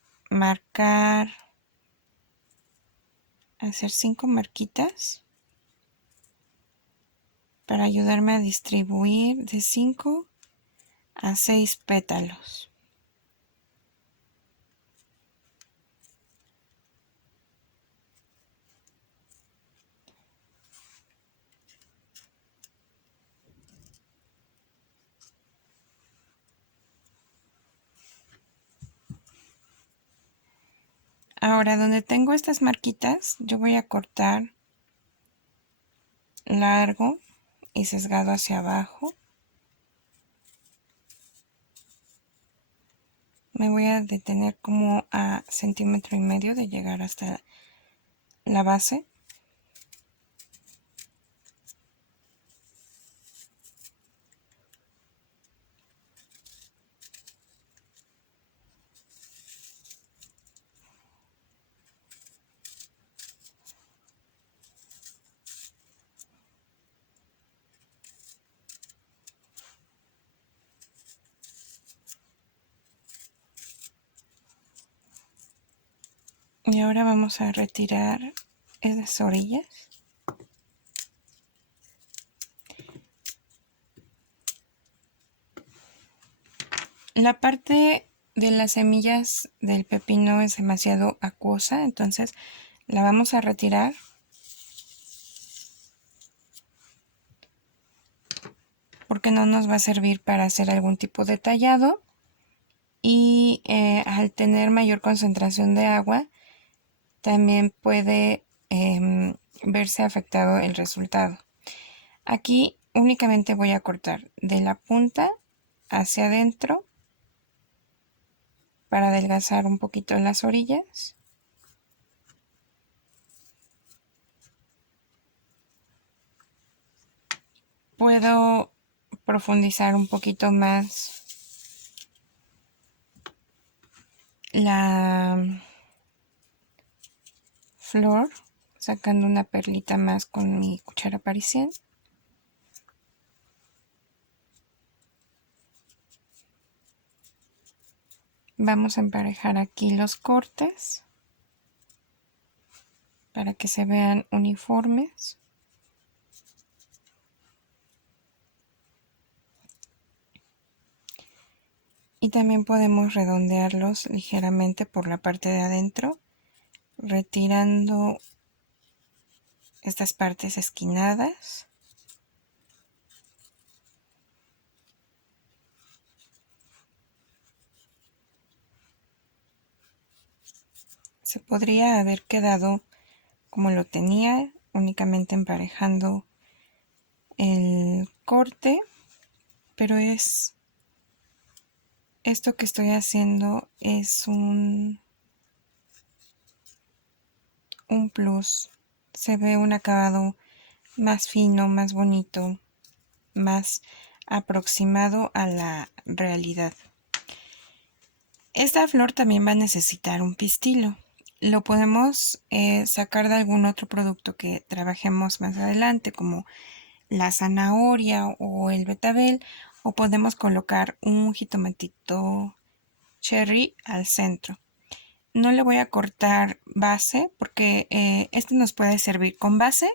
hacer 5 marquitas para ayudarme a distribuir de 5 a 6 pétalos. Ahora, donde tengo estas marquitas, yo voy a cortar largo y sesgado hacia abajo. Me voy a detener como a 1,5 cm de llegar hasta la base. Y ahora vamos a retirar esas orillas. La parte de las semillas del pepino es demasiado acuosa, entonces la vamos a retirar. Porque no nos va a servir para hacer algún tipo de tallado, y al tener mayor concentración de agua también puede verse afectado el resultado. Aquí únicamente voy a cortar de la punta hacia adentro para adelgazar un poquito las orillas. Puedo profundizar un poquito más la flor, sacando una perlita más con mi cuchara parisien. Vamos a emparejar aquí los cortes para que se vean uniformes. Y también podemos redondearlos ligeramente por la parte de adentro, retirando estas partes esquinadas. Se podría haber quedado como lo tenía, únicamente emparejando el corte, pero esto que estoy haciendo es un plus. Se ve un acabado más fino, más bonito, más aproximado a la realidad. Esta flor también va a necesitar un pistilo. Lo podemos sacar de algún otro producto que trabajemos más adelante, como la zanahoria o el betabel, o podemos colocar un jitomatito cherry al centro. No le voy a cortar base porque este nos puede servir con base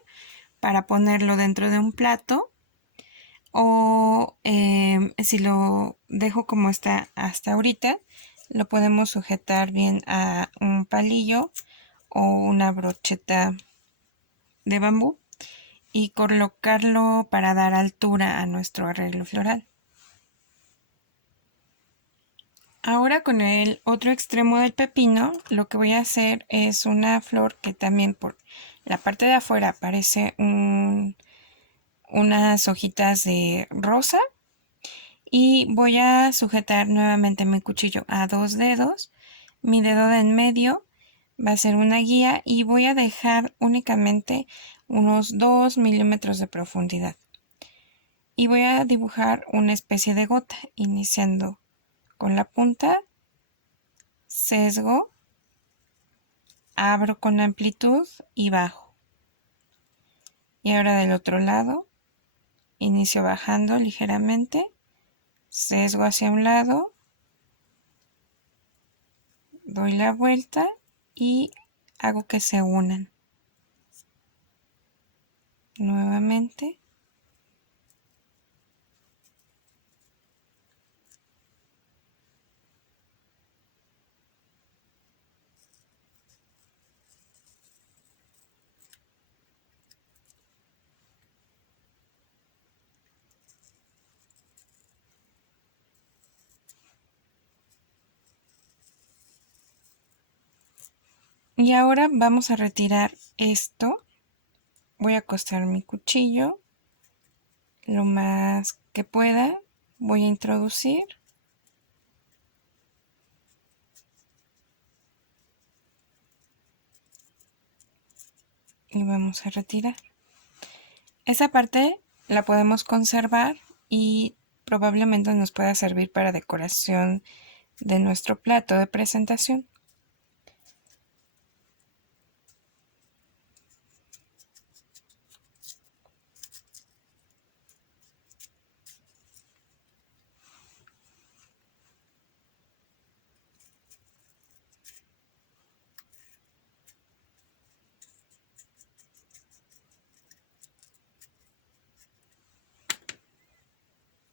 para ponerlo dentro de un plato, o si lo dejo como está hasta ahorita, lo podemos sujetar bien a un palillo o una brocheta de bambú y colocarlo para dar altura a nuestro arreglo floral. Ahora con el otro extremo del pepino, lo que voy a hacer es una flor que también por la parte de afuera parece unas hojitas de rosa, y voy a sujetar nuevamente mi cuchillo a 2 dedos. Mi dedo de en medio va a ser una guía y voy a dejar únicamente unos 2 milímetros de profundidad. Y voy a dibujar una especie de gota, iniciando con la punta, sesgo, abro con amplitud y bajo. Y ahora del otro lado, inicio bajando ligeramente, sesgo hacia un lado, doy la vuelta y hago que se unan. Nuevamente. Y ahora vamos a retirar esto. Voy a acostar mi cuchillo lo más que pueda. Voy a introducir. Y vamos a retirar. Esa parte la podemos conservar y probablemente nos pueda servir para decoración de nuestro plato de presentación.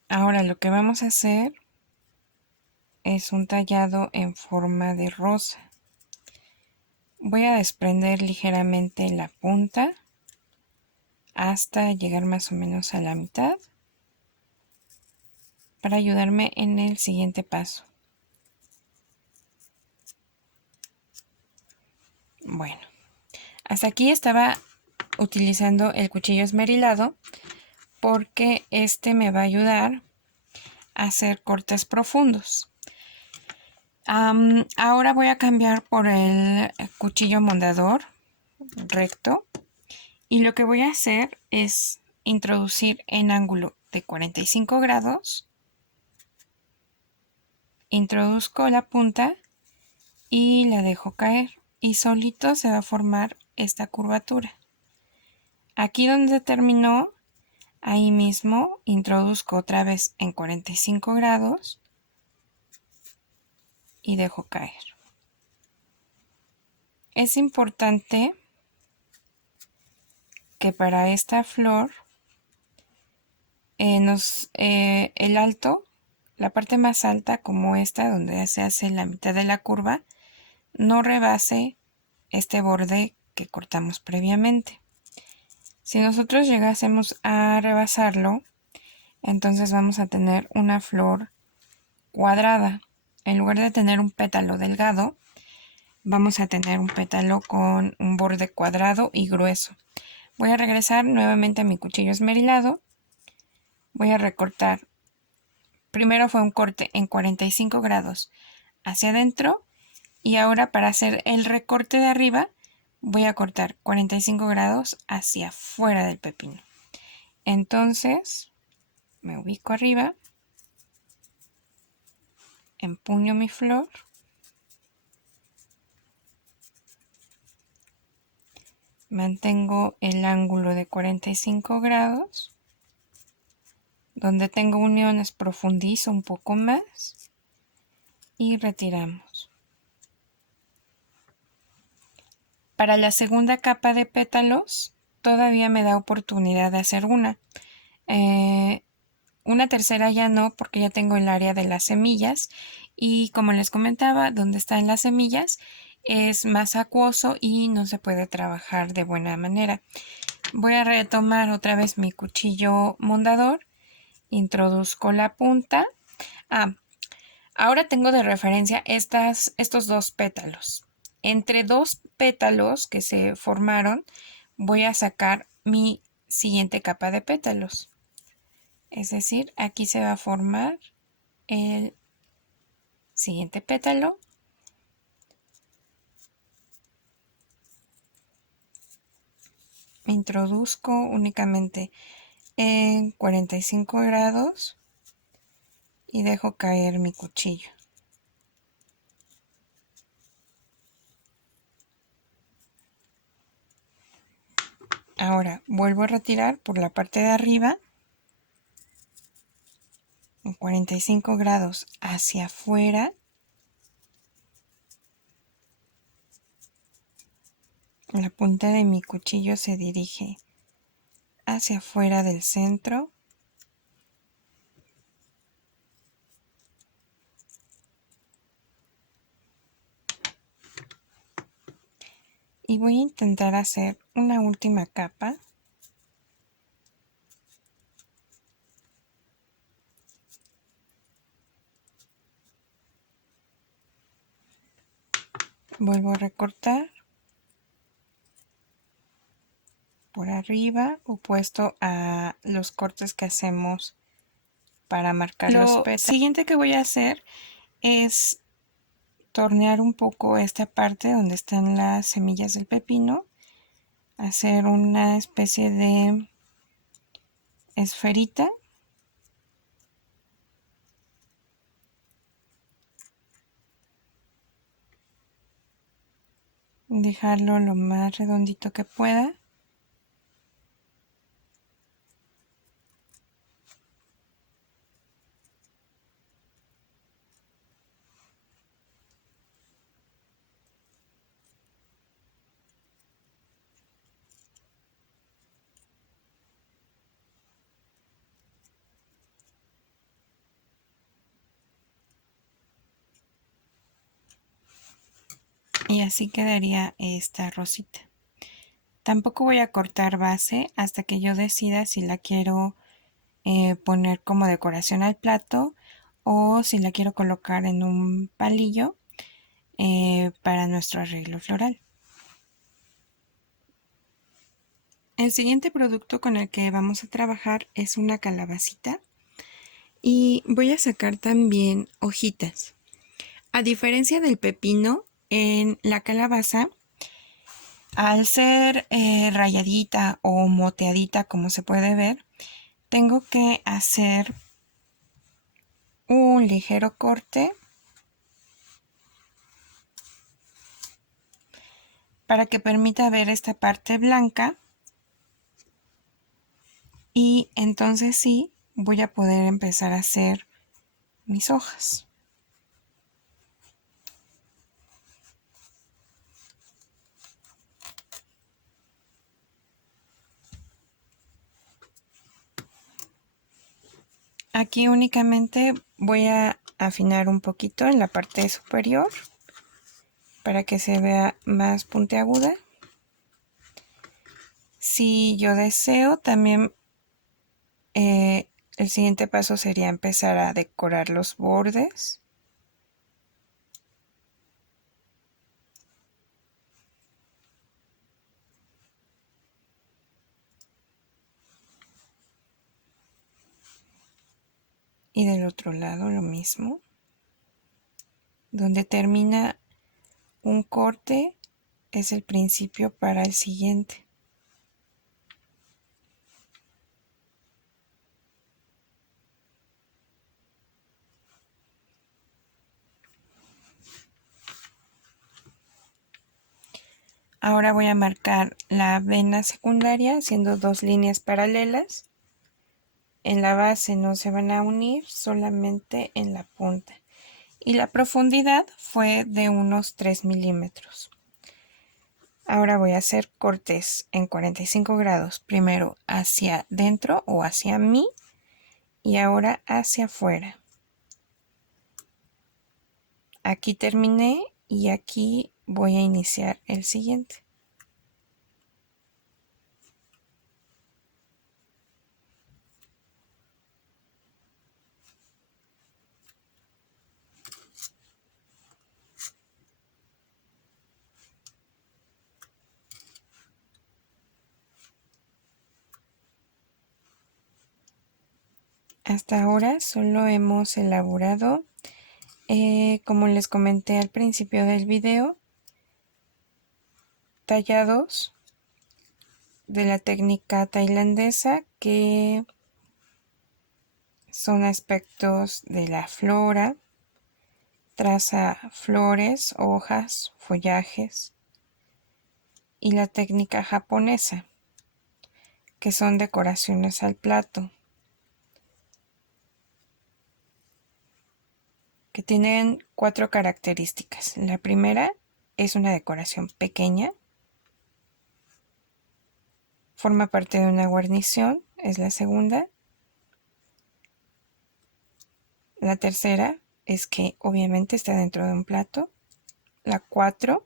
Ahora lo que vamos a hacer es un tallado en forma de rosa. Voy a desprender ligeramente la punta hasta llegar más o menos a la mitad para ayudarme en el siguiente paso. Bueno, hasta aquí estaba utilizando el cuchillo esmerilado porque este me va a ayudar a hacer cortes profundos. Ahora voy a cambiar por el cuchillo mondador recto y lo que voy a hacer es introducir en ángulo de 45 grados, introduzco la punta y la dejo caer y solito se va a formar esta curvatura. Aquí donde terminó, ahí mismo introduzco otra vez en 45 grados y dejo caer. Es importante que para esta flor el alto, la parte más alta como esta donde se hace la mitad de la curva, no rebase este borde que cortamos previamente. Si nosotros llegásemos a rebasarlo, entonces vamos a tener una flor cuadrada. En lugar de tener un pétalo delgado, vamos a tener un pétalo con un borde cuadrado y grueso. Voy a regresar nuevamente a mi cuchillo esmerilado. Voy a recortar. Primero fue un corte en 45 grados hacia adentro y ahora para hacer el recorte de arriba voy a cortar 45 grados hacia afuera del pepino. Entonces me ubico arriba, empuño mi flor, mantengo el ángulo de 45 grados, donde tengo uniones profundizo un poco más y retiramos. Para la segunda capa de pétalos todavía me da oportunidad de hacer una tercera ya no, porque ya tengo el área de las semillas y como les comentaba, donde están las semillas es más acuoso y no se puede trabajar de buena manera. Voy a retomar otra vez mi cuchillo mondador, introduzco la punta. Ahora tengo de referencia estos dos pétalos. Entre dos pétalos que se formaron, voy a sacar mi siguiente capa de pétalos. Es decir, aquí se va a formar el siguiente pétalo. Introduzco únicamente en 45 grados y dejo caer mi cuchillo. Ahora vuelvo a retirar por la parte de arriba en 45 grados hacia afuera. La punta de mi cuchillo se dirige hacia afuera del centro. Y voy a intentar hacer una última capa. Vuelvo a recortar por arriba, opuesto a los cortes que hacemos para marcar los pétalos. Lo siguiente que voy a hacer es tornear un poco esta parte donde están las semillas del pepino, hacer una especie de esferita. Dejarlo lo más redondito que pueda. Y así quedaría esta rosita. Tampoco voy a cortar base hasta que yo decida si la quiero poner como decoración al plato o si la quiero colocar en un palillo para nuestro arreglo floral. El siguiente producto con el que vamos a trabajar es una calabacita y voy a sacar también hojitas. A diferencia del pepino, en la calabaza, al ser rayadita o moteadita, como se puede ver, tengo que hacer un ligero corte para que permita ver esta parte blanca, y entonces sí voy a poder empezar a hacer mis hojas. Aquí únicamente voy a afinar un poquito en la parte superior para que se vea más puntiaguda. Si yo deseo, también el siguiente paso sería empezar a decorar los bordes. Y del otro lado lo mismo. Donde termina un corte es el principio para el siguiente. Ahora voy a marcar la vena secundaria haciendo 2 líneas paralelas. En la base no se van a unir, solamente en la punta. Y la profundidad fue de unos 3 milímetros. Ahora voy a hacer cortes en 45 grados, primero hacia dentro o hacia mí y ahora hacia afuera. Aquí terminé y aquí voy a iniciar el siguiente. Hasta ahora solo hemos elaborado, como les comenté al principio del video, tallados de la técnica tailandesa, que son aspectos de la flora, traza flores, hojas, follajes, y la técnica japonesa, que son decoraciones al plato, que tienen 4 características. La primera es una decoración pequeña, forma parte de una guarnición, es la segunda. La tercera es que obviamente está dentro de un plato. La 4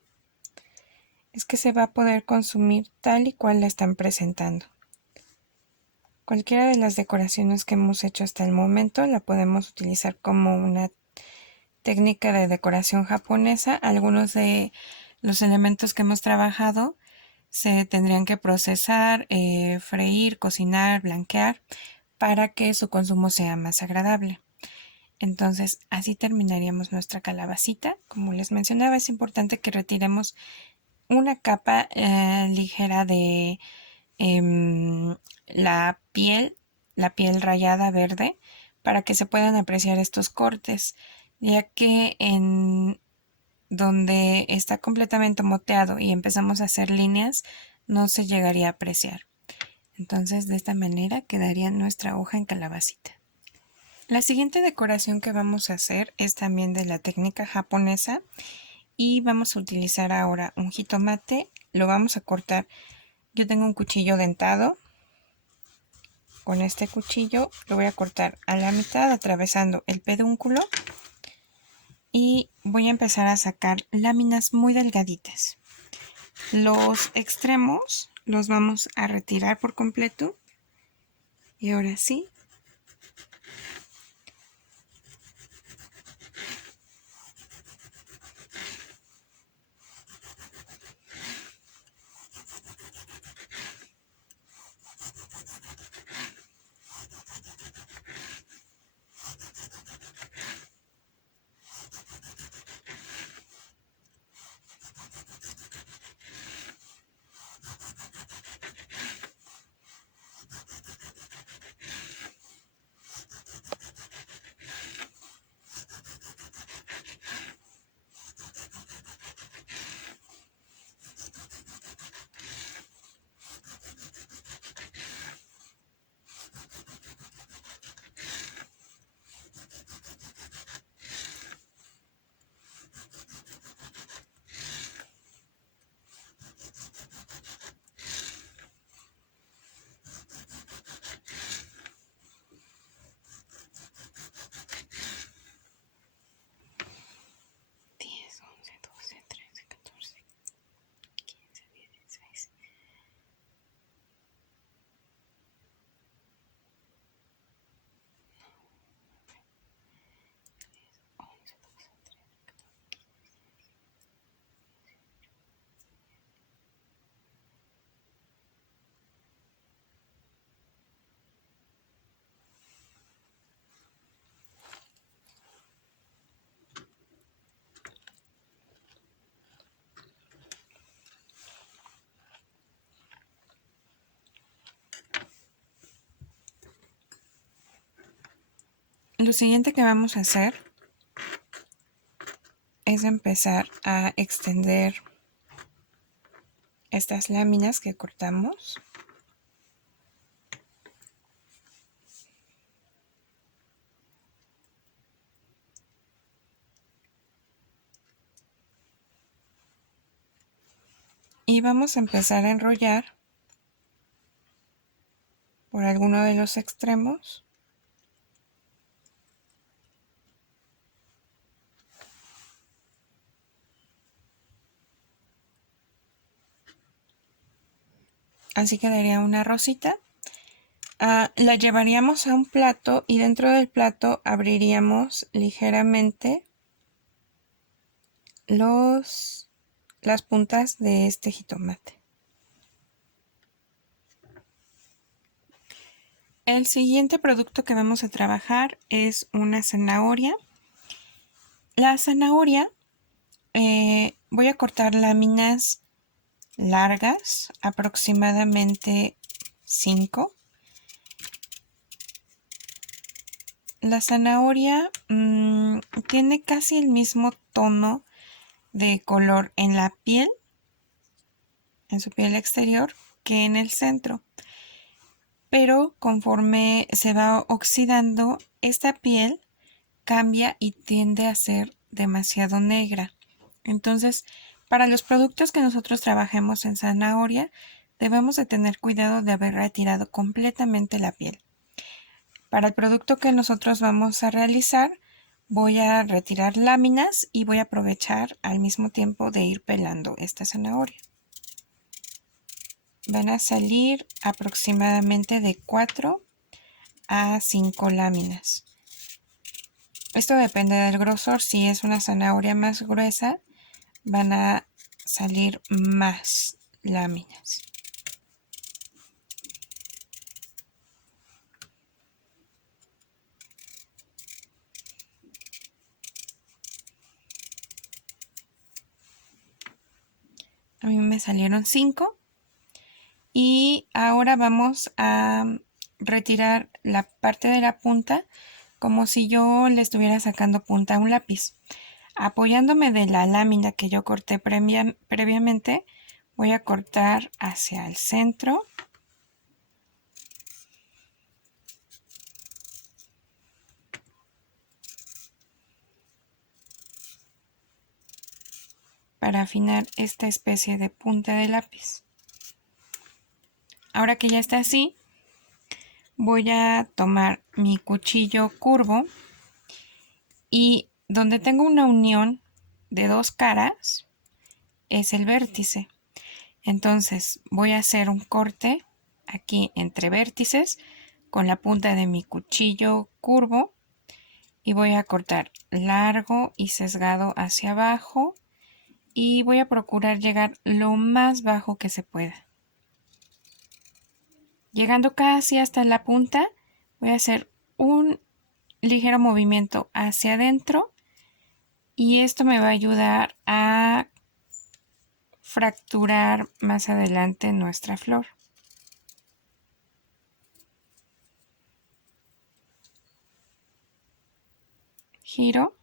es que se va a poder consumir tal y cual la están presentando. Cualquiera de las decoraciones que hemos hecho hasta el momento la podemos utilizar como una técnica de decoración japonesa. Algunos de los elementos que hemos trabajado se tendrían que procesar, freír, cocinar, blanquear para que su consumo sea más agradable. Entonces así terminaríamos nuestra calabacita. Como les mencionaba, es importante que retiremos una capa ligera de la piel rayada verde, para que se puedan apreciar estos cortes, ya que en donde está completamente moteado y empezamos a hacer líneas no se llegaría a apreciar. Entonces de esta manera quedaría nuestra hoja en calabacita. La siguiente decoración que vamos a hacer es también de la técnica japonesa y vamos a utilizar ahora un jitomate. Lo vamos a cortar. Yo tengo un cuchillo dentado. Con este cuchillo lo voy a cortar a la mitad atravesando el pedúnculo y voy a empezar a sacar láminas muy delgaditas. Los extremos los vamos a retirar por completo y ahora sí Lo siguiente que vamos a hacer es empezar a extender estas láminas que cortamos. Y vamos a empezar a enrollar por alguno de los extremos. Así quedaría una rosita. La llevaríamos a un plato y dentro del plato abriríamos ligeramente las puntas de este jitomate. El siguiente producto que vamos a trabajar es una zanahoria. La zanahoria voy a cortar láminas largas, aproximadamente 5. La zanahoria tiene casi el mismo tono de color en la piel, en su piel exterior, que en el centro. Pero conforme se va oxidando, esta piel cambia y tiende a ser demasiado negra. Entonces, para los productos que nosotros trabajemos en zanahoria, debemos de tener cuidado de haber retirado completamente la piel. Para el producto que nosotros vamos a realizar, voy a retirar láminas y voy a aprovechar al mismo tiempo de ir pelando esta zanahoria. Van a salir aproximadamente de 4 a 5 láminas. Esto depende del grosor. Si es una zanahoria más gruesa, van a salir más láminas. A mí me salieron 5. Y ahora vamos a retirar la parte de la punta como si yo le estuviera sacando punta a un lápiz. Apoyándome de la lámina que yo corté previamente, voy a cortar hacia el centro. Para afinar esta especie de punta de lápiz. Ahora que ya está así, voy a tomar mi cuchillo curvo y donde tengo una unión de 2 caras es el vértice. Entonces voy a hacer un corte aquí entre vértices con la punta de mi cuchillo curvo y voy a cortar largo y sesgado hacia abajo y voy a procurar llegar lo más bajo que se pueda. Llegando casi hasta la punta, voy a hacer un ligero movimiento hacia adentro y esto me va a ayudar a fracturar más adelante nuestra flor. Giro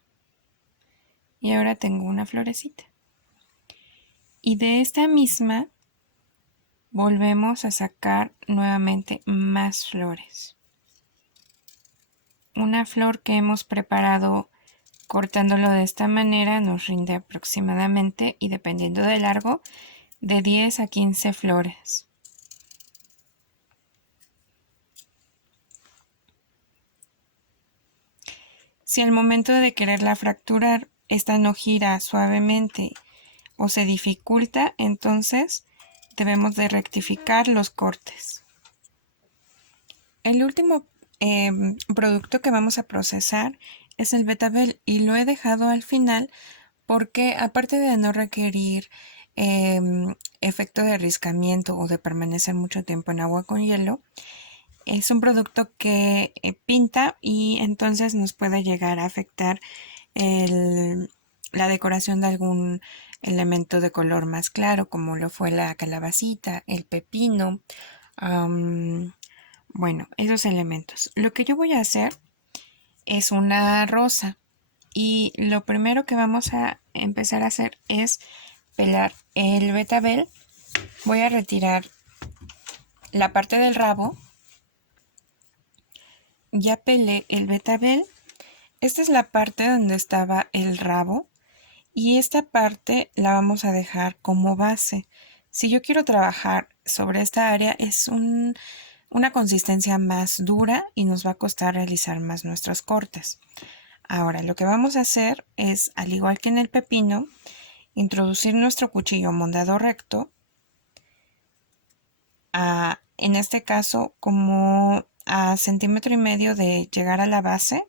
y ahora tengo una florecita. Y de esta misma volvemos a sacar nuevamente más flores. Una flor que hemos preparado cortándolo de esta manera nos rinde aproximadamente, y dependiendo del largo, de 10 a 15 flores. Si al momento de quererla fracturar esta no gira suavemente o se dificulta, entonces debemos de rectificar los cortes. El último producto que vamos a procesar es el betabel y lo he dejado al final porque aparte de no requerir efecto de arriscamiento o de permanecer mucho tiempo en agua con hielo, es un producto que pinta y entonces nos puede llegar a afectar la decoración de algún elemento de color más claro, como lo fue la calabacita, el pepino, bueno, esos elementos. Lo que yo voy a hacer es una rosa. Y lo primero que vamos a empezar a hacer es pelar el betabel. Voy a retirar la parte del rabo. Ya pelé el betabel. Esta es la parte donde estaba el rabo y esta parte la vamos a dejar como base. Si yo quiero trabajar sobre esta área es una consistencia más dura y nos va a costar realizar más nuestros cortes. Ahora lo que vamos a hacer es, al igual que en el pepino, introducir nuestro cuchillo mondado recto, en este caso como a centímetro y medio de llegar a la base.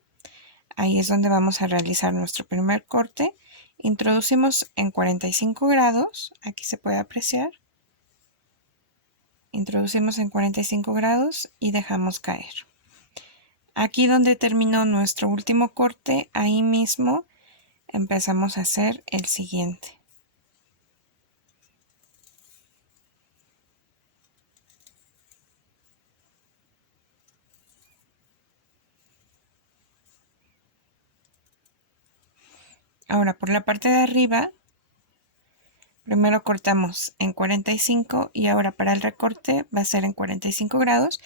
Ahí es donde vamos a realizar nuestro primer corte. Introducimos en 45 grados, aquí se puede apreciar. Introducimos en 45 grados y dejamos caer. Aquí donde terminó nuestro último corte, ahí mismo empezamos a hacer el siguiente. Ahora por la parte de arriba, primero cortamos en 45 y ahora para el recorte va a ser en 45 grados,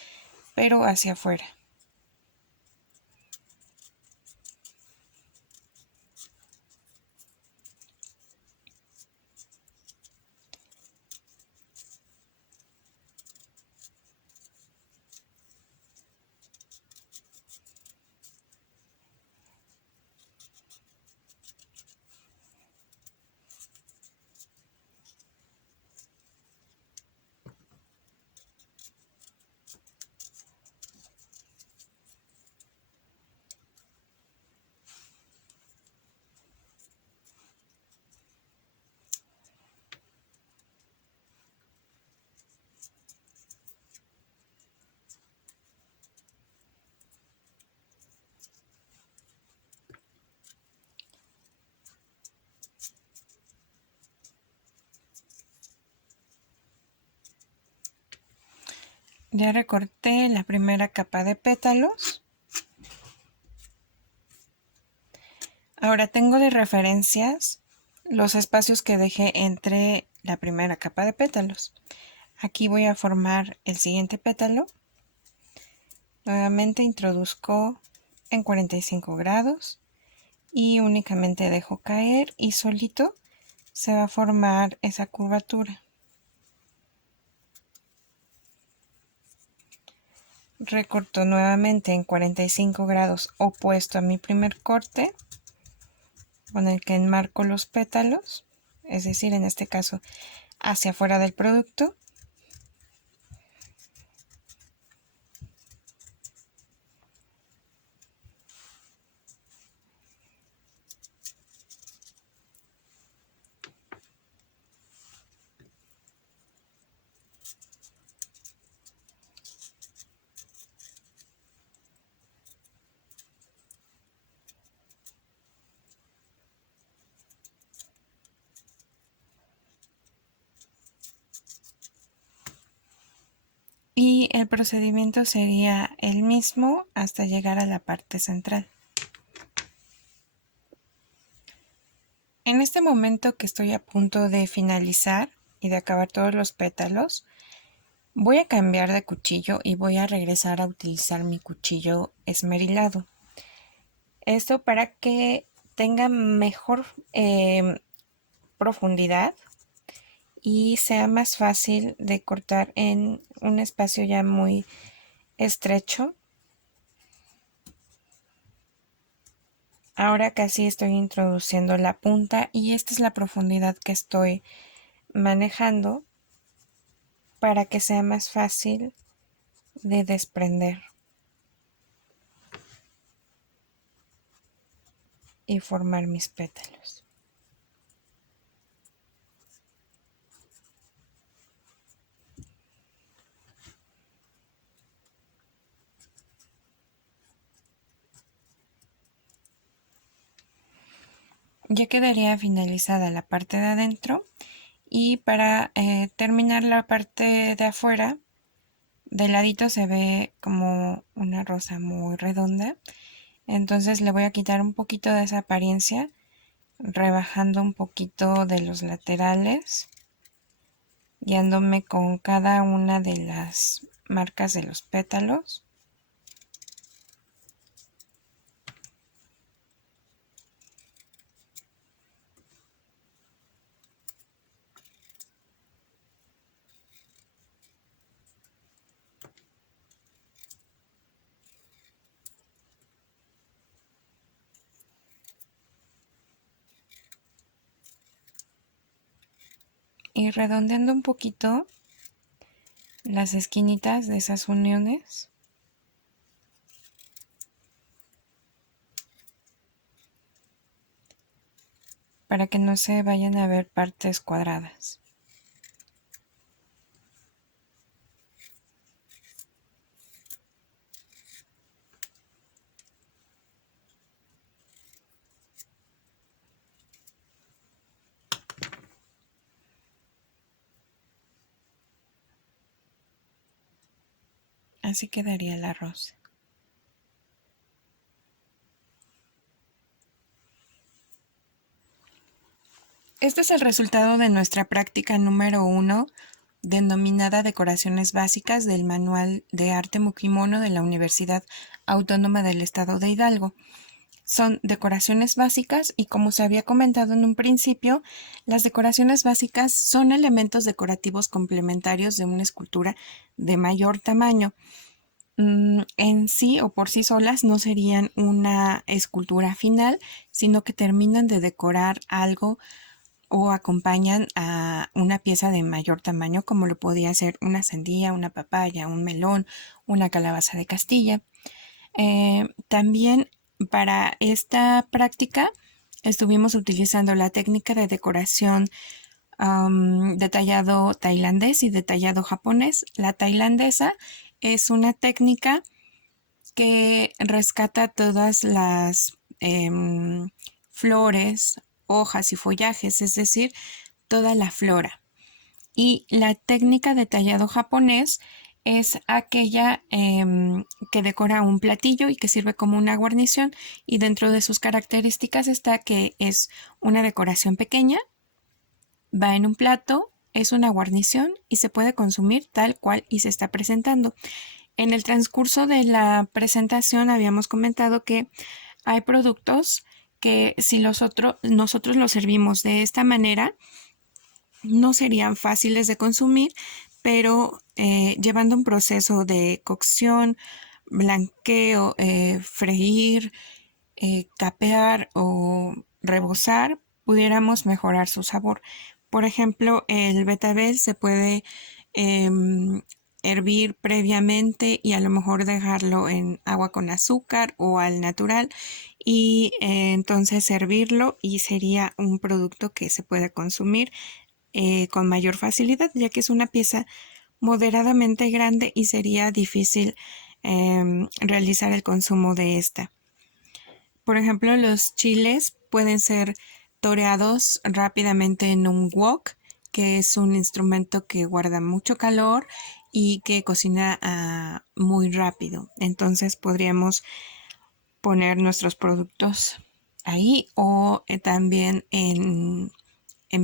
pero hacia afuera. Ya recorté la primera capa de pétalos. Ahora tengo de referencias los espacios que dejé entre la primera capa de pétalos. Aquí voy a formar el siguiente pétalo. Nuevamente introduzco en 45 grados y únicamente dejo caer y solito se va a formar esa curvatura. Recorto nuevamente en 45 grados opuesto a mi primer corte con el que enmarco los pétalos, es decir, en este caso hacia afuera del producto. Y el procedimiento sería el mismo hasta llegar a la parte central. En este momento que estoy a punto de finalizar y de acabar todos los pétalos, voy a cambiar de cuchillo y voy a regresar a utilizar mi cuchillo esmerilado. Esto para que tenga mejor profundidad y sea más fácil de cortar en un espacio ya muy estrecho. Ahora casi estoy introduciendo la punta y esta es la profundidad que estoy manejando para que sea más fácil de desprender y formar mis pétalos. Ya quedaría finalizada la parte de adentro y para terminar la parte de afuera, de ladito se ve como una rosa muy redonda. Entonces le voy a quitar un poquito de esa apariencia, rebajando un poquito de los laterales, guiándome con cada una de las marcas de los pétalos. Y redondeando un poquito las esquinitas de esas uniones. Para que no se vayan a ver partes cuadradas. Así quedaría el arroz. Este es el resultado de nuestra práctica número 1, denominada Decoraciones Básicas del Manual de Arte Mukimono de la Universidad Autónoma del Estado de Hidalgo. Son decoraciones básicas y, como se había comentado en un principio, las decoraciones básicas son elementos decorativos complementarios de una escultura de mayor tamaño. En sí o por sí solas no serían una escultura final, sino que terminan de decorar algo o acompañan a una pieza de mayor tamaño, como lo podía ser una sandía, una papaya, un melón, una calabaza de Castilla. También para esta práctica estuvimos utilizando la técnica de decoración detallado tailandés y detallado japonés. La tailandesa es una técnica que rescata todas las flores, hojas y follajes, es decir, toda la flora. Y la técnica de tallado japonés es aquella que decora un platillo y que sirve como una guarnición, y dentro de sus características está que es una decoración pequeña, va en un plato, es una guarnición y se puede consumir tal cual y se está presentando. En el transcurso de la presentación habíamos comentado que hay productos que si nosotros los servimos de esta manera, no serían fáciles de consumir, pero llevando un proceso de cocción, blanqueo, freír, capear o rebozar, pudiéramos mejorar su sabor. Por ejemplo, el betabel se puede hervir previamente y a lo mejor dejarlo en agua con azúcar o al natural, y entonces servirlo, y sería un producto que se puede consumir con mayor facilidad, ya que es una pieza moderadamente grande y sería difícil realizar el consumo de esta. Por ejemplo, los chiles pueden ser toreados rápidamente en un wok, que es un instrumento que guarda mucho calor y que cocina muy rápido. Entonces podríamos poner nuestros productos ahí, o también en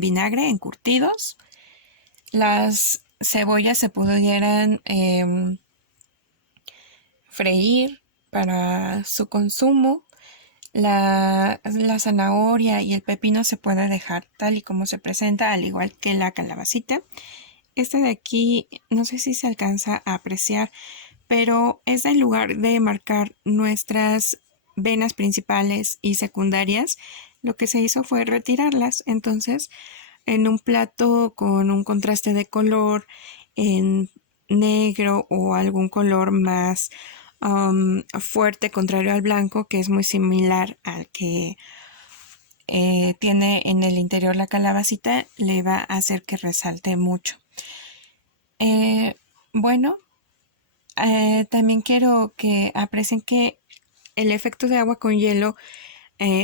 vinagre, encurtidos. Las cebollas se pudieran freír para su consumo. La zanahoria y el pepino se puede dejar tal y como se presenta, al igual que la calabacita. Esta de aquí no sé si se alcanza a apreciar, pero es en lugar de marcar nuestras venas principales y secundarias, lo que se hizo fue retirarlas. Entonces, en un plato con un contraste de color en negro o algún color más fuerte, contrario al blanco, que es muy similar al que tiene en el interior la calabacita, le va a hacer que resalte mucho. Bueno, también quiero que aprecien que el efecto de agua con hielo,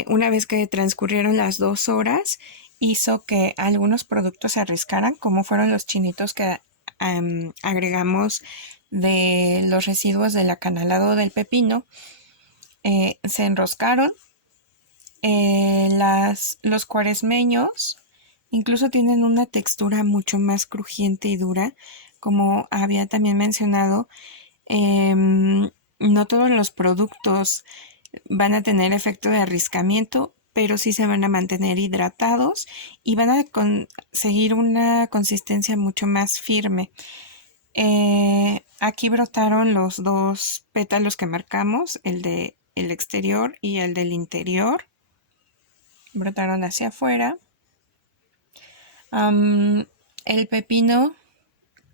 una vez que transcurrieron las 2 horas, hizo que algunos productos se arriscaran, como fueron los chinitos que agregamos de los residuos del acanalado del pepino. se enroscaron. Los cuaresmeños incluso tienen una textura mucho más crujiente y dura, como había también mencionado. No todos los productos van a tener efecto de arriscamiento, pero sí se van a mantener hidratados y van a conseguir una consistencia mucho más firme. Aquí brotaron los dos pétalos que marcamos, el de el exterior y el del interior. Brotaron hacia afuera. El pepino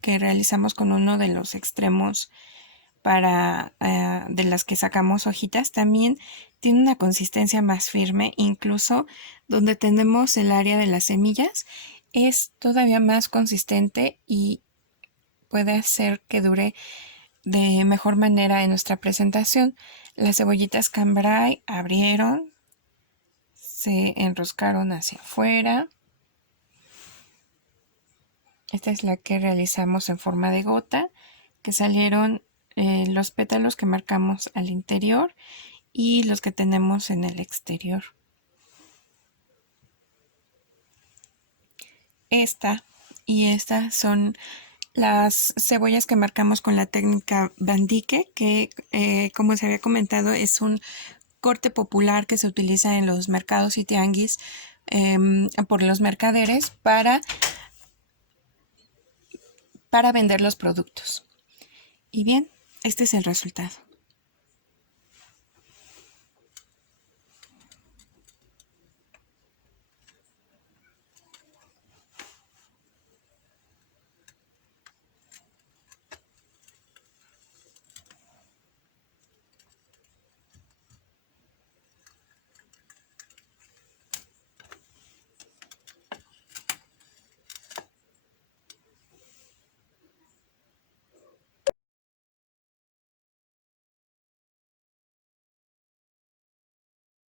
que realizamos con uno de los extremos de las que sacamos hojitas también tiene una consistencia más firme, incluso donde tenemos el área de las semillas es todavía más consistente y puede hacer que dure de mejor manera en nuestra presentación. Las cebollitas cambray abrieron, se enroscaron hacia afuera. Esta es la que realizamos en forma de gota, que salieron los pétalos que marcamos al interior y los que tenemos en el exterior. Esta y esta son las cebollas que marcamos con la técnica Bandique, que como se había comentado es un corte popular que se utiliza en los mercados y tianguis por los mercaderes para vender los productos. Y bien, este es el resultado.